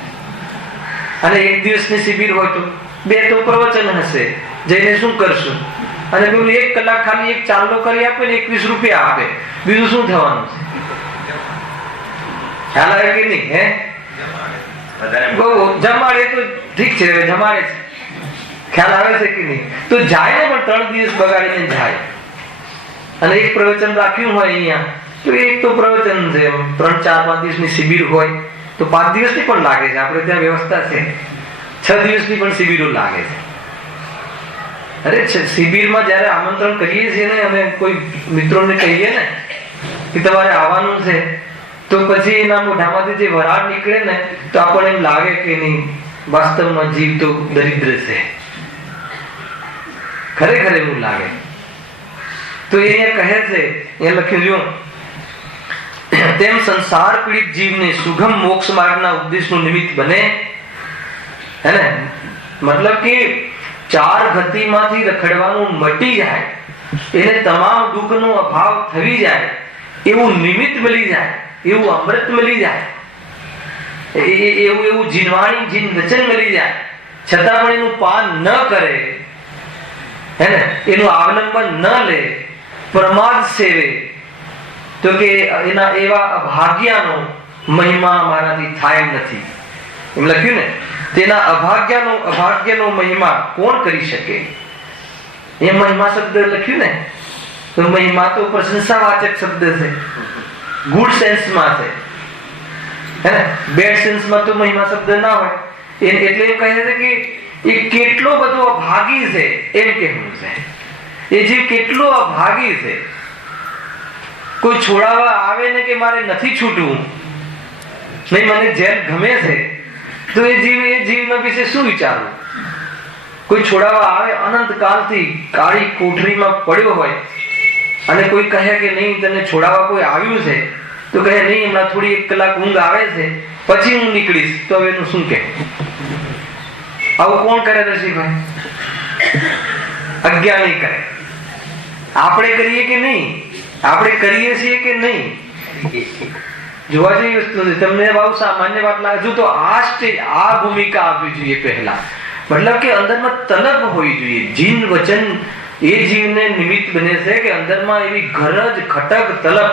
અને 1 દિવસની શિબિર હોય તો 2 તો પ્રવચન હશે, જઈને શું કરશું? અને પેલું 1 કલાક ખાલી એક ચાંદલો કરી આપે ને 21 રૂપિયા આપે, બીજું શું થવાનું છે? ખ્યાલ આવે કે નહીં? હે, જમાડે તો ઠીક છે, જમાડે છે, ખ્યાલ આવે છે કે નહીં? તો જાય ને, પણ 3 દિવસ બગાડીને જાય. અને એક પ્રવચન રાખ્યું હોય અહીંયા તો એક તો પ્રવચન છે, 3, 4, 5 દિવસની શિબિર હોય તો 5 દિવસની પણ લાગે છે. આપણે ત્યાં વ્યવસ્થા છે, 6 દિવસની પણ શિબિરો લાગે છે. અરે શિબિરમાં જયારે આમંત્રણ કરીએ છીએ ને, અમે કોઈ મિત્રોને કહીએ ને કે તમારે આવવાનું છે, તો પછી એના મોઢામાંથી જે વરાળ નીકળે ને તો આપણને એમ લાગે કે નહીં, વાસ્તવમાં જીવ તો દરિદ્ર છે, ખરેખર એવું લાગે. તો એ કહે છે, એ લખ્યું જો તેમ સંસાર પીડિત જીવને સુગમ મોક્ષ માર્ગના ઉપદેશનું નિમિત્ત બને, હે ને. મતલબ કે 4 ગતિમાંથી રખડવાનું મટી જાય, એને તમામ દુઃખનો અભાવ થઈ જાય, એવું નિમિત્ત મળી જાય, એવું અમૃત મળી જાય, એવું જીનવાણી જીન વચન મળી જાય, છતાં પણ એનું પાન ન કરે, હે ને, એનું અવલંબન ન લે, પ્રમાદ સેવે, તો કે એના એવા અભાગ્યનો મહિમા મારાથી થાય નથી. એમ લખ્યું ને, તેના અભાગ્યનો મહિમા કોણ કરી શકે? એ મહિમા શબ્દ લખ્યું ને, તો મહિમા તો પ્રશંસાવાચક શબ્દ છે, ગુડ સેન્સમાં છે, હે ને. બેડ સેન્સમાં તો મહિમા શબ્દ ના હોય. એટલે એમ કહે છે કે એ કેટલો બધો અભાગી છે, એમ કહેવું છે. એ જીવ કેટલો અભાગી છે. કોઈ છોડાવવા આવે ને કે મારે નથી છૂટવું, નહીં, મને જેલ ગમે છે, તો એ જીવના વિશે શું વિચારવું? કોઈ છોડાવવા આવે, અનંત કાળથી કાળી કોઠરીમાં પડ્યો હોય, અને કોઈ કહે કે નહીં, તને છોડાવવા કોઈ આવ્યું છે, તો કહે નહીં, હમણાં થોડી 1 કલાક ઊંઘ આવે છે, પછી હું નીકળીશ, તો હવે એનું શું કહે? આવું કોણ કરે રસિકભાઈ? અજ્ઞાની કરે. આપણે કરીએ કે નહીં? આપણે કરીએ છીએ કે નહીં? જોવા જેવી વસ્તુ છે. તમને બહુ સામાન્ય વાત લાગે તો આ સ્ટેજ, આ ભૂમિકા આપવી જોઈએ પહેલા. મતલબ કે અંદરમાં તલબ હોવી જોઈએ. જીન વચન એ જીવને નિમિત્ત બને છે કે અંદરમાં એવી ગરજ, ખટક, તલબ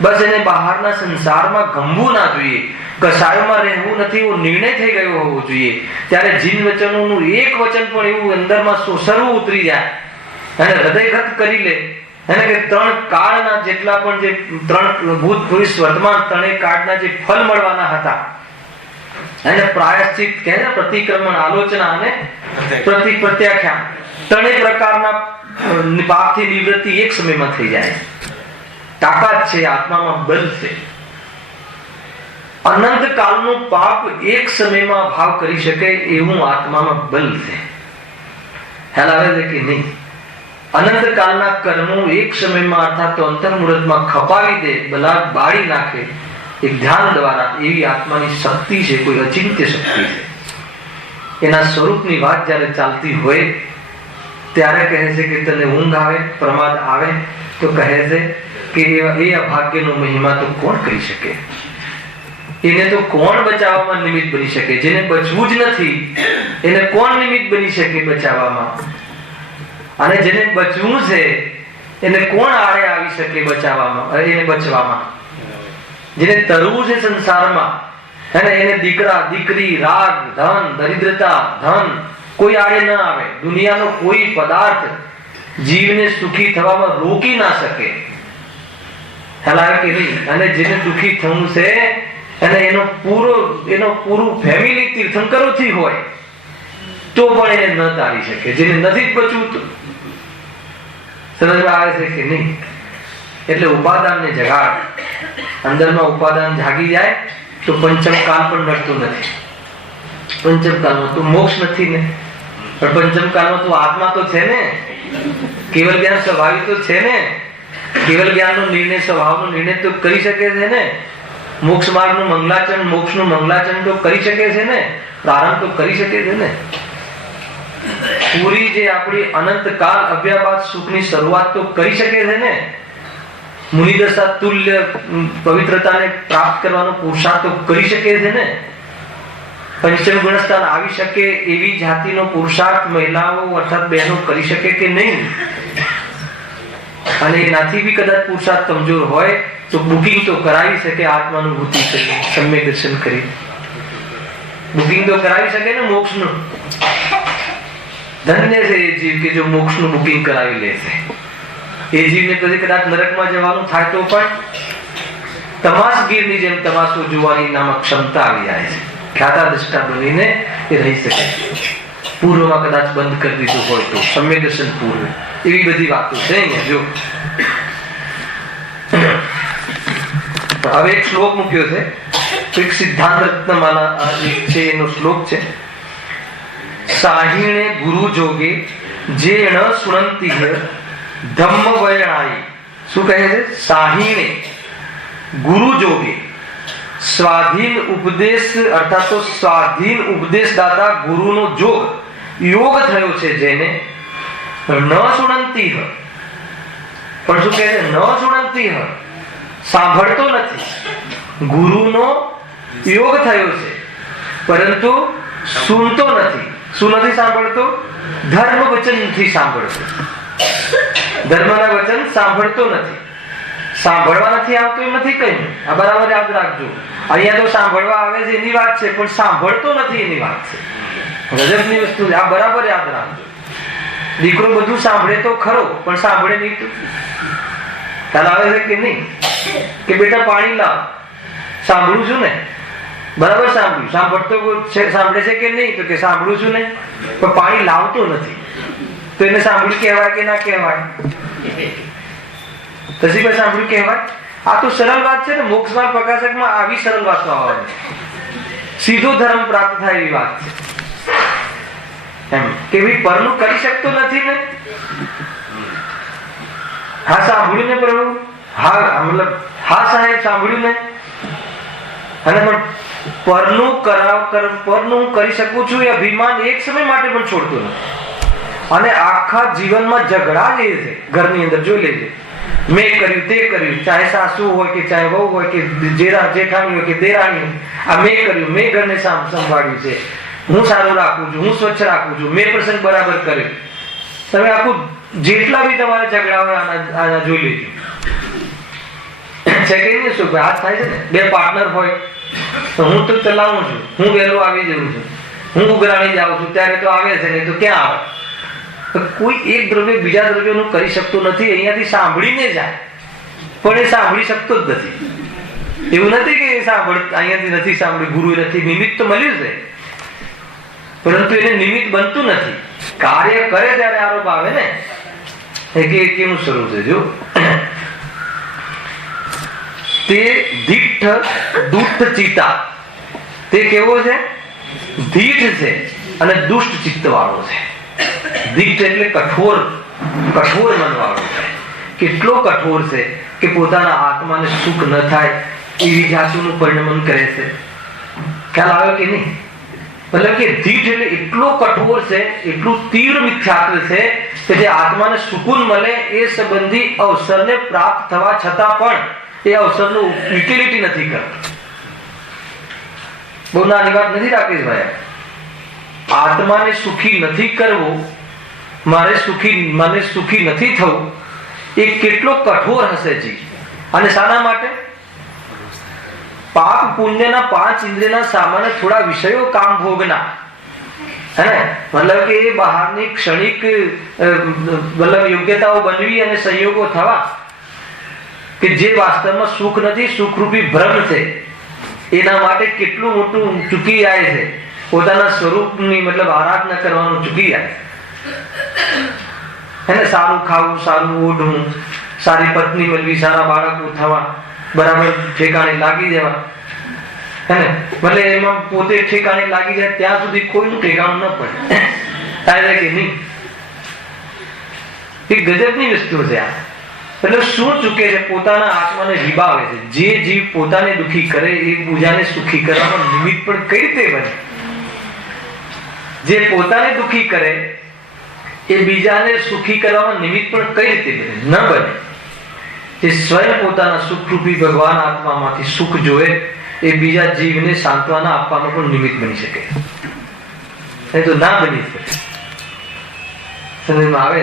બસ એને બહારના સંસારમાં ગમવું ના જોઈએ, કસાયોમાં રહેવું નથી એવો નિર્ણય થઈ ગયો હોવો જોઈએ. ત્યારે જીન વચનોનું એક વચન પણ એવું અંદરમાં સોસરવું ઉતરી જાય અને હૃદયગત કરી લે એને કે ત્રણ કાળના જેટલા પણ જે ત્રણ ભૂત ભવિષ્ય વર્તમાન ત્રણેય કાળના જે ફળ મળવાના હતા એને પ્રાયશ્ચિત કહે ને, પ્રતિક્રમણ, આલોચના અને પ્રત્યાખ્યાન, ત્રણેય પ્રકારના પાપથી નિવૃત્તિ એક સમયમાં થઈ જાય. તાકાત છે, આત્મામાં બળ છે. અનંત કાળનું પાપ એક સમયમાં ભાવ કરી શકે એવું આત્મામાં બળ છે. ખ્યાલ આવે છે કે નહીં? અનંત કાળના કર્મો એક સમયમાં અર્થાત તો અંતર્મુહૂર્તમાં ખપાવી દે, બાળી નાખે એક ધ્યાન દ્વારા, એવી આત્માની શક્તિ છે, કોઈ અચિંત્ય શક્તિ છે. એના સ્વરૂપની વાત જ્યારે ચાલતી હોય ત્યારે કહે છે કે તને ઊંઘ આવે, પ્રમાદ આવે તો કહે છે કે એ અભાગ્યનો મહિમા તો કોણ કરી શકે? એને તો કોણ બચાવવામાં નિમિત્ત બની શકે? જેને બચવું જ નથી એને કોણ નિમિત્ત બની શકે બચાવવામાં? અને જેને બચવું છે એને કોણ આડે આવી શકે બચાવવામાં, એને બચવામાં? જેને તરવું છે સંસારમાં એને દીકરા, દીકરી, રાગ, ધન, દરિદ્રતા, ધન કોઈ આડે ન આવે. દુનિયાનો કોઈ પદાર્થ જીવને સુખી થવામાં રોકી ના શકે. ખ્યાલ કે નહીં? અને જેને દુખી થવું છે અને એનું પૂરું ફેમિલી તીર્થંકરોથી હોય તો પણ એને ન તારી શકે. જેને નથી બચવું તો સમજમાં આવે છે કે નહીં? એટલે ઉપાદાનને જગાડ. અંદરમાં ઉપાદાન જાગી જાય તો પંચમ કાળ પણ નડતો નથી. પંચમ કાળમાં તો મોક્ષ નથી ને, પણ પંચમ કાળમાં તો આત્મા તો છે ને, કેવલ જ્ઞાન સ્વભાવિક તો છે ને. કેવલ જ્ઞાનનો નિર્ણય, સ્વભાવનો નિર્ણય તો કરી શકે છે ને. મોક્ષ માર્ગનું મંગલાચરણ, મોક્ષનું મંગલાચરણ તો કરી શકે છે ને, પ્રારંભ તો કરી શકે છે ને. પૂરી જે આપણી અનંત કાળ અવ્યાપાત સુખની શરૂઆત તો કરી શકે છે ને. મુનિદશા તુલ્ય પવિત્રતાને પ્રાપ્ત કરવાનો પુરુષાર્થ તો કરી શકે છે ને. પંચમ ગુણસ્થાન આવી શકે એવી જાતિનો પુરુષાર્થ મહિલાઓ અર્થાત બહેનો કરી શકે કે નહીં? અને એનાથી બી કદાચ પુરુષાર્થ કમજોર હોય તો બુકિંગ તો કરાવી શકે, આત્માનુભૂતિ કરી, સમ્યક દર્શન કરી બુકિંગ તો કરાવી શકે ને મોક્ષનું. ધન્ય છે એ જીવ કે જો મોક્ષનું બુકિંગ કરાવી લે છે. એ જીવને પછી કદાચ નરકમાં જવાનું થાય તો પણ તમાશગીરની જેમ તમાશો જોવાની નામક ક્ષમતા આવી જાય છે. ખ્યાતા દ્રષ્ટા બનીને એ રહી શકે. પૂર્વમાં કદાચ બંધ કરી દીધું હોય તો સમ્યક દર્શન પૂર્વે એવી બધી વાતો છે અહીંયા. જો હવે એક શ્લોક મૂક્યો છે, એક સિદ્ધાંત રત્નમાલા છે એનો શ્લોક છે. સાહિણે ગુરુ જોગે જે ન સુણંતી ધમ્મ વયણાઈ. શું કહે છે? સાહિણે ગુરુ જોગે, સ્વાધીન ઉપદેશ અર્થાત તો સ્વાધીન ઉપદેશ દાતા ગુરુનો જોગ, યોગ થયો છે જેને ન સુણંતી પણ શું કહે છે? ન સુણંતી સાંભળતો નથી. ગુરુનો યોગ થયો છે પરંતુ સુનતો નથી. શું નથી સાંભળતો? ધર્મ વચન નથી સાંભળતો. ધર્મના વચન સાંભળતો નથી. સાંભળવા નથી આવતું એમ નથી કહ્યું. આ બરાબર યાદ રાખજો. અહીંયા તો સાંભળવા આવે છે એની વાત છે, પણ સાંભળતો નથી એની વાત છે. ગજબની વસ્તુ છે. આ બરાબર યાદ રાખજો. દીકરો બધું સાંભળે તો ખરો, પણ સાંભળે નહીં તો ખ્યાલ આવે છે કે નહીં? કે બેટા પાણી લાવ, સાંભળું છું ને, બરાબર સાંભળ્યું. સાંભળતો સાંભળે છે કે નહીં? તો કે સાંભળું છું ને, પણ પાણી લાવતો નથી. તો એને સાંભળ્યું કહેવાય કે ના કહેવાય? પછી કોઈ સાંભળ્યું કહેવાય? આ તો સરળ વાત છે ને. મોક્ષના પ્રકાશકમાં આવી સરળ વાતો આવવાની, સીધો ધર્મ પ્રાપ્ત થાય એવી વાત છે. એમ કે ભાઈ પરનું કરી શકતો નથી ને. હા સાંભળ્યું ને પ્રભુ, હા મતલબ હા સાહેબ સાંભળ્યું ને, અને પણ પરનું પરનું કરી શકું છું એ અભિમાન એક સમય માટે પણ છોડતો નથી. અને આખા જીવનમાં ઝઘડા લે છે ઘરની અંદર. જોઈ લેજે, મેં કર્યું તે કર્યું, ચાહે સાસુ હોય કે ચાહે વહુ હોય કે જેઠાણી હોય કે દેરાણી હોય, આ મેં કર્યું, મેં ઘરને સંભાળ્યું છે, હું સારું રાખું છું, હું સ્વચ્છ રાખું છું, મેં પ્રસંગ બરાબર કર્યો. તમે આખું જેટલા બી તમારા ઝઘડા હોય આના જોઈ લેજો. છે કે નહીં સુખ? હાથ થાય છે ને, બે પાર્ટનર હોય તો હું તો ચલાવું છું, હું વહેલો આવી જઉં છું, હું ઉઘરાણી જાઉં છું ત્યારે તો આવે છે, નહીં તો ક્યાં આવે? કોઈ એક દ્રવ્ય બીજા દ્રવ્યનું કરી શકતું નથી. અહીંયાથી સાંભળીને જાય પણ એ સાંભળી શકતો જ નથી. એવું નથી કે અહીંયાથી નથી સાંભળ્યું, ગુરુ નથી, નિમિત્ત તો મળ્યું છે પરંતુ એને નિમિત્ત બનતું નથી. કાર્ય કરે ત્યારે આરોપ આવે ને, કેવું શરૂ છે જો તે દીઠ દુષ્ટ ચિત્તા. તે કેવો છે? દીઠ છે અને દુષ્ટ ચિત્ત વાળો છે. દીઠ એટલે કઠોર મન વાળો છે. કેટલો કઠોર છે કે પોતાના આત્માને સુખ ન થાય એવી જાતનું પરિણમન કરે છે. ખ્યાલ આવ્યો કે નહીં? મતલબ કે દીઠ એટલે એટલો કઠોર છે, એટલું તીવ્ર મિથ્યાત્વ છે કે જે આત્માને સુકૂન મળે એ સંબંધી અવસરને પ્રાપ્ત થવા છતાં પણ એ અવસરનું યુટિલિટી નથી કરતો. બહુ નાની વાત નથી રાકેશભાઈ. આત્માને સુખી નથી કરવો, મને સુખી નથી થવું, એ કેટલો કઠોર હશે જી. અને શાના માટે? પાપ પુણ્યના 5 ઇન્દ્રિયના સામાન્ય થોડા વિષયો કામ ભોગના, હે ને? મતલબ કે એ બહારની ક્ષણિક મતલબ યોગ્યતાઓ બનવી અને સંયોગો થવા કે જે વાસ્તવમાં સુખ નથી, સુખરૂપી ભ્રમ છે, એના માટે કેટલું મોટું ચૂકી જાય છે. પોતાના સ્વરૂપની મતલબ આરાધના કરવાનું ચૂકી જાય. એને સારું ખાવું, સારું ઓઢવું, સારી પત્ની મળવી, સારા બાળકો થવા, બરાબર ઠેકાણે લાગી જવા, હે ને? ભલે એમાં પોતે ઠેકાણે લાગી જાય ત્યાં સુધી કોઈનું ઠેકાણું ન પડે. થાય કે નહીં? એ ગજબની વસ્તુ છે આ. એટલે શું ચૂકે છે? પોતાના આત્માને વિભાવે છે. જે જીવ પોતાને દુઃખી કરે એ બીજાને સુખી કરવામાં નિમિત્ત પણ કઈ રીતે બને? જે પોતાને દુઃખી કરે એ બીજાને સુખી કરવામાં નિમિત્ત પણ કઈ રીતે બને? ન બને. જે સ્વયં પોતાના સુખરૂપી ભગવાન આત્મામાંથી સુખ જોવે એ બીજા જીવને સાંત્વના આપવાનો પણ નિમિત્ત બની શકે. એ તો ના બની શકે. સમજમાં આવે?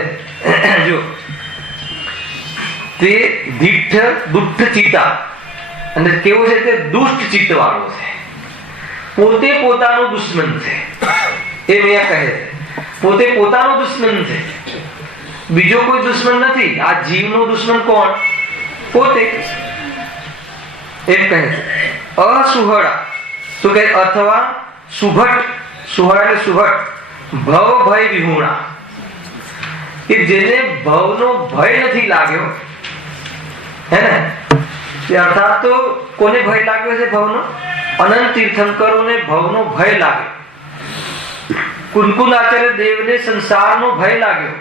જો તે દીઠ દુષ્ટ ચિત્તા અને કેવો છે? તે દુષ્ટ ચિત્ત વાળો છે. પોતે પોતાનો દુશ્મન છે એ મેં કહે છે. પોતે પોતાનો દુશ્મન છે, બીજો કોઈ દુશ્મન નથી. આ જીવનો દુશ્મન કોણ? પોતે. એમ કહે છે. અસુહળા તો કે અથવા સુભટ. સુહળ એટલે સુભટ. ભવ ભય વિહુણા. કે જેને ભવનો ભય નથી લાગ્યો, હે ને? અર્થાત તો કોને ભય લાગ્યો છે? ભવનો. અનંત તીર્થંકરોને ભવનો ભય લાગ્યો. કુનકુનાચાર્ય દેવને સંસારનો ભય લાગ્યો,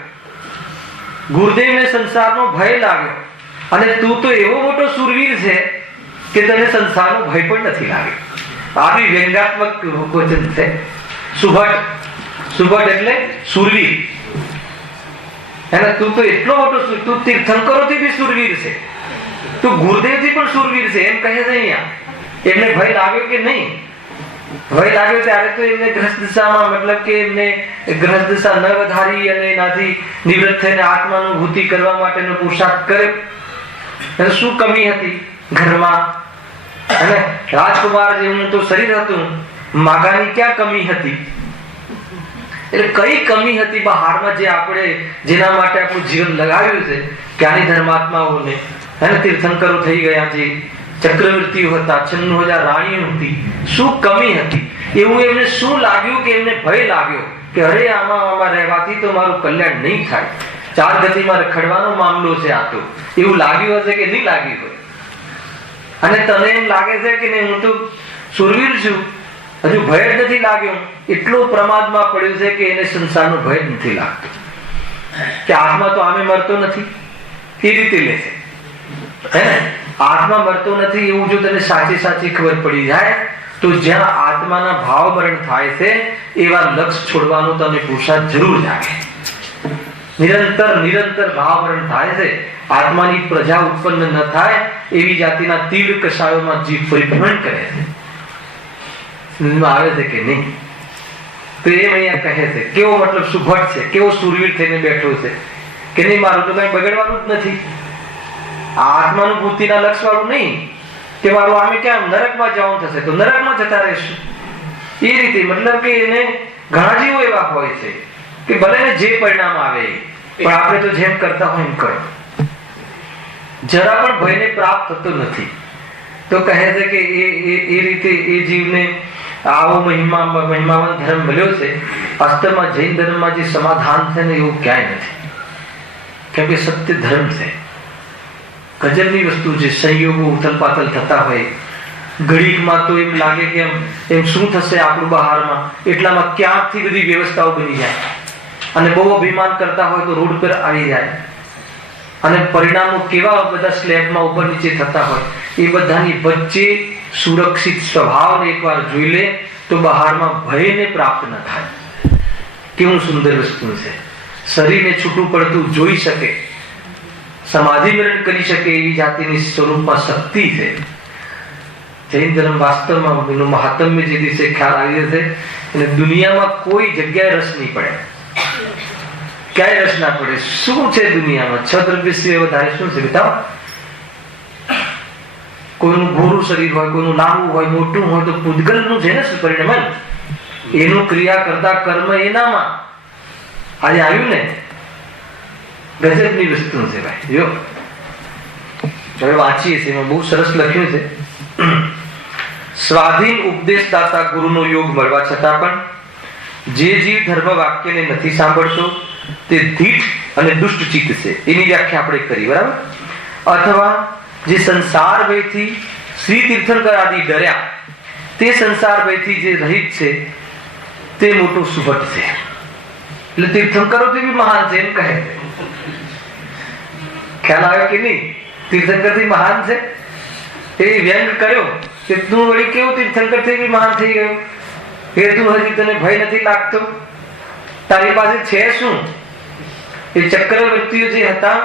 ગુરુદેવને સંસારનો ભય લાગ્યો. અને તું તો એવો મોટો સુરવીર છે કે તને સંસારનો ભય પણ નથી લાગ્યો. આવી વ્યંગાત્મક વચન છે. સુભટ. સુભટ એટલે સુરવીર. અને તું તો એટલો મોટો, તું તીર્થંકરોથી બી સુરવીર છે, તું ગુરુદેવથી પણ સુરવીર છે, એમ કહે છે અહીંયા. એમને ભય લાગ્યો કે નહીં? ભય લાગ્યો ત્યારે તો એમને ગ્રસ્ત દિશામાં, મતલબ કે એમને ગ્રસ્ત દિશા ન વધારી અને એનાથી નિવૃત્ત થઈને આત્માનુભૂતિ કરવા માટેનો પુરુષાર્થ કર્યો. શું કમી હતી ઘરમાં? અને રાજકુમાર જેવું તો શરીર હતું, માગાની ક્યાં કમી હતી? એટલે કઈ કમી હતી બહારમાં જે આપણે જેના માટે આપણું જીવન લગાવ્યું છે? જ્ઞાની ધર્માત્માઓને, અને તીર્થંકરો થઈ ગયા, જે ચક્રવર્તીઓ હતા, 96,000 રાણીઓ હતી, શું કમી હતી? એવું એમને શું લાગ્યું કે એમને ભય લાગ્યો કે અરે આમાં રહેવાથી તો મારું કલ્યાણ નહીં થાય, 4 ગતિમાં રખડવાનો મામલો છે આ તો. એવું લાગ્યું હશે કે નહીં લાગ્યું હોય? અને તને એમ લાગે છે કે નહીં હું તો સુરવીર છું, હજુ ભય જ નથી લાગ્યો. એટલો પ્રમાદમાં પડ્યું છે કે એને સંસારનો ભય જ નથી લાગતો, કે આત્મા તો આમે મરતો નથી એ રીતે લે છે, હે ને? આત્મા મરતો નથી એવું જો તને સાચી ખબર પડી જાય તો જ્યાં આત્માના ભાવ મરણ થાય છે એવા લક્ષ છોડવાનો તને પુરુષાર્થ જરૂર જાગે. નિરંતર ભાવ મરણ થાય છે, આત્માની પ્રજા ઉત્પન્ન ન થાય એવી જાતિના તીવ્ર કષાયોમાં જીવ પરિભ્રમણ કરે છે. આવે છે કે નહીં? તો એમ અહીંયા કહે છે. કેવો મતલબ સુભટ છે, કેવો સુરવીર થઈને બેઠો છે કે નહીં મારું તો કઈ બગડવાનું જ નથી. આ આત્માનુભૂતિના લક્ષ વાળું નહીં કે મારું આમે ક્યાં નરકમાં જવાનું થશે તો નરકમાં જતા રહેશું, એ રીતે મતલબ કે એને ઘણા જીવો એવા હોય છે કે ભલે ને જે પરિણામ આવે પણ આપણે તો જેમ કરતા હોય એમ કરો, જરા પણ ભયને પ્રાપ્ત થતો નથી. તો કહે છે કે એ રીતે એ જીવને આવો મહિમાવાન ધર્મ મળ્યો છે. વાસ્તવમાં જૈન ધર્મમાં જે સમાધાન છે ને એવું ક્યાંય નથી, કેમ કે સત્ય ધર્મ છે. ગજબની વસ્તુ છે. સંયોગો ઉથલપાથલ થતા હોય, ઘડીકમાં તો એમ લાગે કે એમ શું થશે આપણું બહારમાં, એટલામાં ક્યાંકથી બધી વ્યવસ્થાઓ બની જાય અને બહુ અભિમાન કરતા હોય તો રોડ પર આવી જાય અને પરિણામો કેવા બધા સ્લેબમાં ઉપર નીચે થતા હોય, એ બધાની વચ્ચે સુરક્ષિત સ્વભાવને એકવાર જોઈ લે તો બહારમાં ભયને પ્રાપ્ત ન થાય. કેવું સુંદર વસ્તુ છે. શરીરને છૂટું પડતું જોઈ શકે, સમાધિ મરણ કરી શકે એવી જાતિની સ્વરૂપમાં શક્તિ છે. જૈન ધર્મ વાસ્તવમાં એનું મહાત્મ્ય જે દિવસે ખ્યાલ આવી જશે અને દુનિયામાં કોઈ જગ્યાએ રસ નહીં પડે, ક્યાંય રસ ના પડે. શું છે દુનિયામાં? 6 દ્રવ્ય સિવાય વધારે શું છે બતાવો? કોઈનું ગોરું શરીર હોય, કોઈનું લાંબુ હોય, મોટું હોય તો પૂતગલનું છે ને પરિણામ, એનું ક્રિયા કરતા કર્મ એનામાં. આજે આવ્યું ને, ગજબની વસ્તુ છે ભાઈ. જો હવે વાંચીએ છીએ, એમાં બહુ સરસ લખ્યું છે. સ્વાધીન ઉપદેશદાતા ગુરુનો યોગ મળવા છતાં પણ જે જીવ ધર્મ વાક્યને નથી સાંભળતો તે ધીઠ અને દુષ્ટ ચિત્ત છે, એની વ્યાખ્યા આપણે કરી, બરાબર. અથવા જે સંસાર ભયથી શ્રી તીર્થંકર આદિ ડર્યા તે સંસાર ભયથી જે રહિત છે તે મોટો સુભટ છે. એટલે તીર્થંકરોથી બી મહાન છે એમ કહે. ખ્યાલ આવે કે નહીં? તીર્થંકરથી મહાન છે એ વ્યંગ કર્યો કે તું વળી કેવું તીર્થંકરથી બી મહાન થઈ ગયો? એ તું હજી તને ભય નથી લાગતો? તારી પાસે છે શું? એ ચક્રવર્તીઓ જે હતા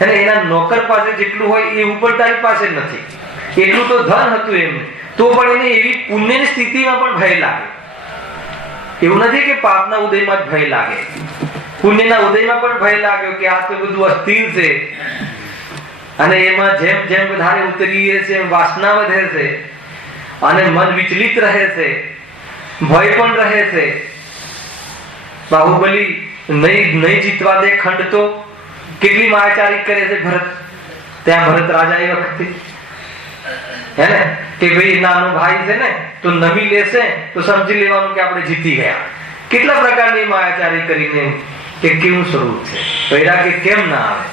અને એના નોકર પાસે જેટલું હોય એવું પણ તારી પાસે નથી. એટલું તો ધન હતું એમને, તો પણ એને એવી પુણ્યની સ્થિતિમાં પણ ભય લાગે. એવું નથી કે પાપના ઉદયમાં જ ભય લાગે, પુણ્યના ઉદયમાં પણ ભય લાગ્યો કે આ તો બધું અસ્થિર છે અને એમાં જેમ જેમ વધારે ઉતરીએ છે એમ વાસના વધે છે અને મન વિચલિત રહે છે, ભય પણ રહે છે. બાહુબલી નહીં જીતવા દે ખંડ તો કેટલી માયાચારી કરે છે ભરત. ત્યાં ભરત રાજા એ વખતે હે ને કે ભાઈ નાનો ભાઈ છે ને તો નમી લેશે તો સમજી લેવાનું કે આપણે જીતી ગયા. કેટલા પ્રકારની માયાચારી કરીને કે કેવું સ્વરૂપ છે. વૈરાગ્ય કેમ ના આવે?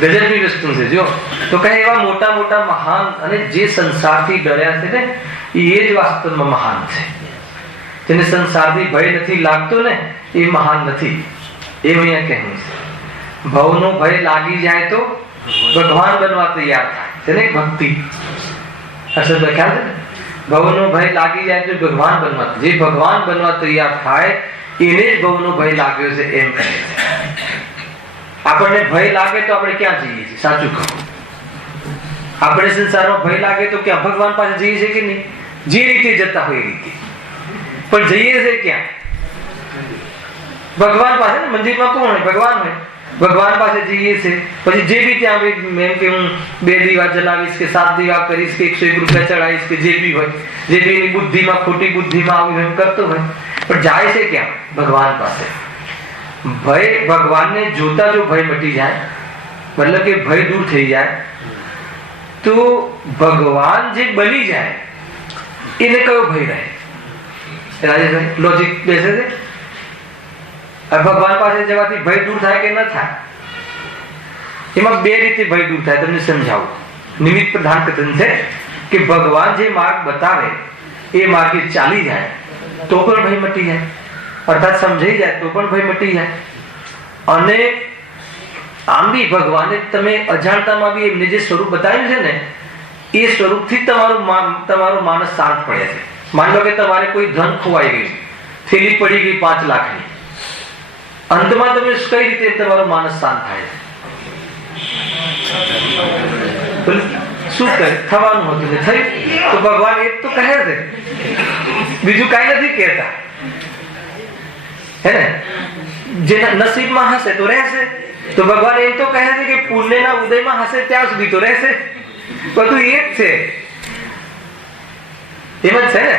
ગજબની વસ્તુ છે. જો તો કહે એવા મોટા મોટા મહાન અને જે સંસારથી ડર્યા છે ને એ જ વાસ્તવમાં મહાન છે. જેને સંસારથી ભય નથી લાગતો ને એ મહાન નથી. એવું અહીંયા કહેવું છે. ભવનો ભય લાગી જાય તો ભગવાન બનવા તૈયાર થાય છે ને ભક્તિ. અસર ખ્યાલ છે ને? ભવનો ભય લાગી જાય તો ભગવાન બનવા, જે ભગવાન બનવા તૈયાર થાય એને જ ભવનો ભય લાગ્યો છે એમ કહે છે. આપણને ભય લાગે તો આપણે ક્યાં જઈએ છીએ? સાચું કહો. આપણે સંસારમાં ભય લાગે તો ક્યાં ભગવાન પાસે જઈએ છીએ કે નહીં? જે રીતે જતા હોય એ રીતે. પણ જઈએ છે ક્યાં? ભગવાન પાસે. મંદિરમાં કોણ હોય? ભગવાન હોય. ભગવાન પાસે જઈએ છે. પછી જે બી ત્યાં એમ કે હું 2 દીવા જલાવીશ કે 7 દીવા કરીશ કે 101 રૂપિયા ચડાવીશ કે જે બી હોય, જે બી એની બુદ્ધિમાં ખોટી બુદ્ધિમાં આવ્યું એમ કરતો હોય, પણ જાય છે ક્યાં? ભગવાન પાસે. ભય ભગવાનને જોતા જો ભય મટી જાય, મતલબ કે ભય દૂર થઈ જાય તો ભગવાન જે બની જાય એને કયો ભય રહે? રાજેશભાઈ લોજિક બેસે છે. ભગવાન પાસે જવાથી ભય દૂર થાય કે ન થાય? એમાં 2 રીતે ભય દૂર થાય. તમને સમજાવું. નિમિત્ત પ્રધાન કથન છે કે ભગવાન જે માર્ગ બતાવે એ માર્ગે ચાલી જાય તો પણ ભય મટી જાય, અર્થાત સમજાઈ જાય તો પણ ભય મટી જાય. અને આમ બી ભગવાને તમે અજાણતામાં બી એમને જે સ્વરૂપ બતાવ્યું છે ને એ સ્વરૂપથી તમારું માનસ શાંત પડે છે. માની લો કે તમારે કોઈ ધન ખોવાઈ ગયું, થેલી પડી ગઈ 5 લાખની, અંતમાં તમે કઈ રીતે તમારું માનસ શાંત થાય છે? શું કહે? થવાનું હતું ને થયું. તો ભગવાન એક તો કહે છે, બીજું કઈ નથી કહેતા. હે ને? જેના નસીબમાં હશે તો રહેશે, તો ભગવાન એમ તો કહે છે કે પુણ્યના ઉદયમાં હશે ત્યાં સુધી તો રહેશે, બધું એક છે, એમ જ છે ને.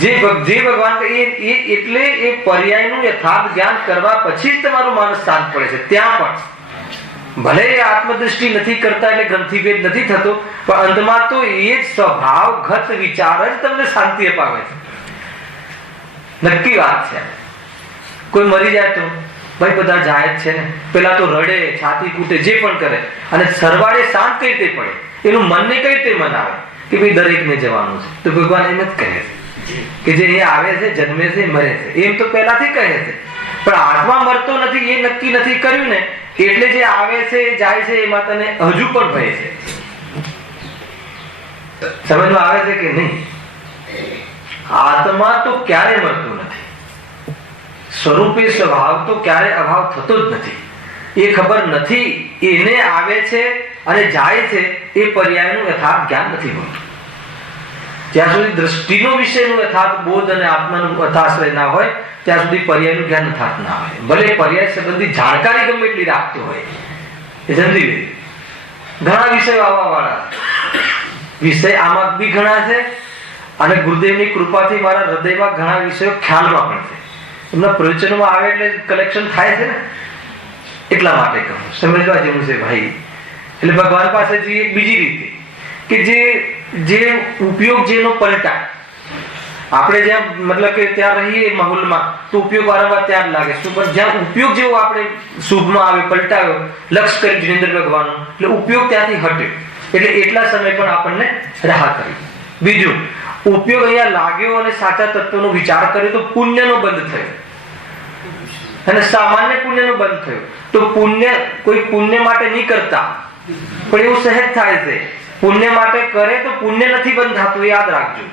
જે ભગવાન એટલે એ પર્યાયનું યથાર્થ જ્ઞાન કરવા પછી જ તમારું માનસ શાંત પડે છે. ત્યાં પણ ભલે આત્મદૃષ્ટિ નથી કરતા એટલે ગ્રંથિભેદ નથી થતો, પણ અંતમાં તો એ જ સ્વભાવગત વિચાર જ તમને શાંતિ અપાવે છે. નક્કી વાત છે. કોઈ મરી જાય તો ભાઈ બધા જાય જ છે ને, પેલા તો રડે, છાતી કૂટે, જે પણ કરે, અને સરવાળે શાંત કઈ રીતે પડે, એનું મનને કઈ રીતે મનાવે કે ભાઈ દરેકને જવાનું છે. તો ભગવાન એમ જ કહે છે કે જે એ આવે છે, જન્મે છે, મરે છે, એમ તો પહેલાથી કહે છે, પણ આત્મા મરતો નથી એ નક્કી નથી કર્યું ને, એટલે જે આવે છે જાય છે એમાં તને હજુ પણ ભય છે. સમજમાં આવે છે કે નહીં? આત્મા તો ક્યારે મરતો નથી, સ્વરૂપે સ્વભાવ તો ક્યારે અભાવ થતો જ નથી. એ ખબર નથી, એને આવે છે અને જાય છે એ પર્યાયનું યથાર્થ જ્ઞાન નથી હોતું. જ્યાં સુધી દ્રષ્ટિનો વિષયનું યથાર્થ બોધ અને આત્માનું યથાશ્રય ના હોય ત્યાં સુધી પર્યાયનું જ્ઞાન યથાર્થ ના હોય. ભલે પર્યાય સંબંધી જાણકારી ગમે એટલી રાખતો હોય, એ સમજી લે. ઘણા વિષયો આવવા વાળા વિષય આમાં બી ઘણા છે, અને ગુરુદેવની કૃપાથી મારા હૃદયમાં ઘણા વિષયો ખ્યાલમાં પણ છે. એમના પ્રવચનોમાં આવે એટલે કલેક્શન થાય છે ને, એટલા માટે કહું સમજવા જેવું છે ભાઈ. એટલે ભગવાન પાસે જઈએ બીજી રીતે કે જે ઉપયોગ જેનો પલટાય. આપણે જ્યાં મતલબ કે ત્યાં રહીએ માહોલમાં તો ઉપયોગ વારંવાર ત્યાં લાગે, પણ જ્યાં ઉપયોગ જેવો આપણે શુભમાં આવે, પલટાયો, લક્ષ કરી જિનેન્દ્ર ભગવાનનું, એટલે ઉપયોગ ત્યાંથી હટ્યો, એટલે એટલા સમય પણ આપણને રાહત કરી. બીજું, ઉપયોગ અહીંયા લાગ્યો અને સાચા તત્વનો વિચાર કર્યો તો પુણ્યનો બંધ થયો, અને સામાન્ય પુણ્યનો બંધ થયો. તો પુણ્ય કોઈ પુણ્ય માટે નહીં કરતા, પણ એવું સહેજ થાય છે. પુણ્ય માટે કરે તો પુણ્ય નથી બંધ થતું, યાદ રાખજો.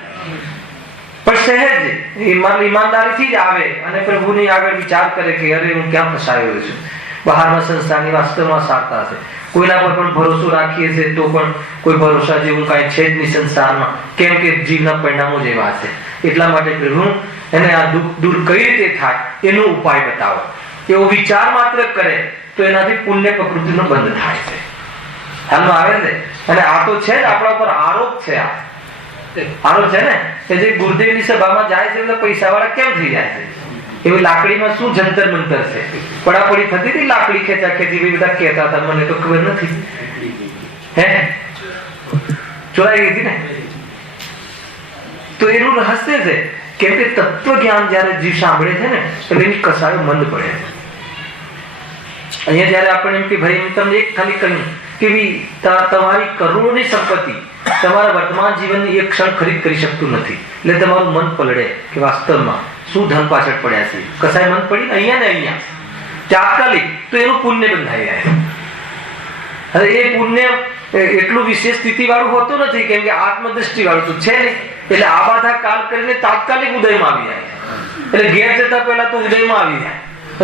પણ સહેજ ઈમાનદારીથી જ આવે અને પ્રભુની આગળ વિચાર કરે કે અરે હું ક્યાં ફસાયો છું, બહારના સંસ્થાની વાસ્તવમાં સારતા છે. કોઈના પર પણ ભરોસો રાખીએ છીએ તો પણ કોઈ ભરોસા જેવું કાંઈ છે જ નહીં સંસારમાં, કેમ કે જીવના પરિણામો જેવા છે. એટલા માટે પ્રભુ એને આ દુઃખ દૂર કઈ રીતે થાય એનો ઉપાય બતાવો. એવો વિચાર માત્ર કરે તો એનાથી પુણ્ય પ્રકૃતિનો બંધ થાય છે. હાલમાં આવે છે. અને આ તો છે જ આપણા ઉપર આરોપ છે. આરોપ છે ને કે જે ગુરુદેવની સભામાં જાય છે એટલે પૈસા વાળા કેમ થઈ જાય છે? એવી લાકડીમાં શું જંતર મંતર છે? પડાપડી થતી હતી, લાકડી ખેંચા ખેંચી બધા કહેતા હતા, મને તો ખબર નથી. હે ચોરાઈ ગઈ હતી ને? તો એનું રહસ્ય છે, કેમ કે તત્વ જ્ઞાન જયારે જીવ સાંભળે છે ને એટલે એની કસાયો મંદ પડે છે. અહીંયા જયારે આપણે એમ કે ભાઈ તમને એક ખાલી કહ્યું કે તમારી કરોડોની સંપત્તિ તમારા વર્તમાન જીવનની એક ક્ષણ ખરીદ કરી શકતું નથી, એટલે તમારું મન પલળે કે વાસ્તવમાં શું ધન પાછળ પડ્યા છે. કસાય મન પડી અહીંયા ને અહીંયા તાત્કાલિક, તો એનું પુણ્ય બંધાઈ જાય. હવે એ પુણ્ય એટલું વિશેષ સ્થિતિ વાળું હોતું નથી, કેમ કે આત્મદ્રષ્ટિ વાળું તો છે નહીં. એટલે આ બાધા કાલ કરીને તાત્કાલિક ઉદયમાં આવી જાય, એટલે ઘેર જતા પહેલા તો ઉદયમાં આવી જાય,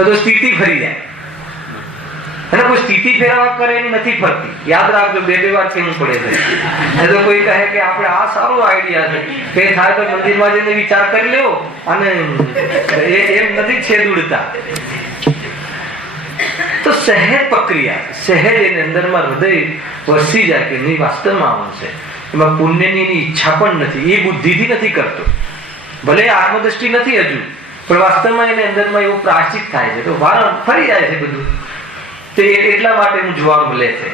તો સ્થિતિ ફરી જાય. અને કોઈ સ્થિતિ ફેરવા કરે એની નથી ફરતી. યાદ રાખજો, બે વાર કેવું પડે છે. તો કોઈ કહે કે આપણે આ સારો આઈડિયા છે, તે થાય તો મંદિરમાં જઈને વિચાર કરી લેવો, અને એમ નથી છેદ ઉડતા. તો સહેજ પ્રક્રિયા, સહેજ એની અંદરમાં હૃદય વસી જાય કે નહીં વાસ્તવમાં આવું છે. એમાં પુણ્યની એની ઈચ્છા પણ નથી, એ બુદ્ધિથી નથી કરતો. ભલે આત્મદ્રષ્ટિ નથી હજુ, પણ વાસ્તવમાં એની અંદરમાં એવું પ્રાશ્ચિત થાય છે, તો વારંવાર ફરી જાય છે બધું. તો એટલા માટે હું જોવા મળે છે.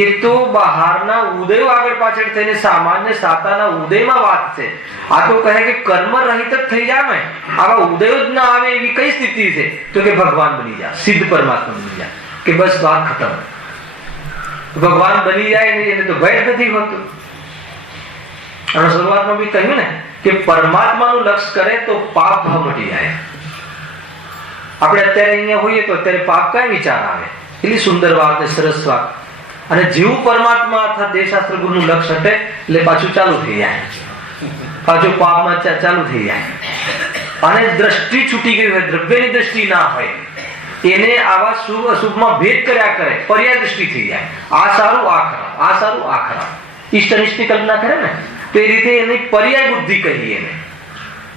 એ તો બહારના ઉદયો આગળ પાછળ થઈને સામાન્ય સાતાના ઉદયમાં વાત છે. આ તો કહે કે કર્મ રહિત જ થઈ જાય, આવા ઉદયો જ ના આવે એવી કઈ સ્થિતિ છે? તો કે ભગવાન બની જાય, સિદ્ધ પરમાત્મા બની જાય, કે બસ વાત ખતમ. ભગવાન બની જાય ને એને તો ભય નથી હોતું. અને શરૂઆતમાં બી કહ્યું ને કે પરમાત્માનું લક્ષ કરે તો પાપ ભાવ મટી જાય. આપણે અત્યારે અહીંયા હોઈએ તો અત્યારે પાપ કઈ વિચાર આવે? એટલી સુંદર વાત ને સરસ વાત. અને જેવું પરમાત્મા અર્થાત દેવશાસ્ત્ર ગુરુનું લક્ષ હટે એટલે પાછું ચાલુ થઈ જાય, પાછું પાપમાં ચાલુ થઈ જાય. અને દ્રષ્ટિ છૂટી ગઈ હોય, દ્રવ્યની દ્રષ્ટિ ના હોય, એને આવા શુભ અશુભમાં ભેદ કર્યા કરે, પર્યાય દ્રષ્ટિ થઈ જાય. આ સારું આ ખરાબ, આ સારું આ ખરાબ, ઈષ્ટ અનિષ્ટની કલ્પના કરે ને, તો એ રીતે એની પર્યાય બુદ્ધિ કહીએ એને.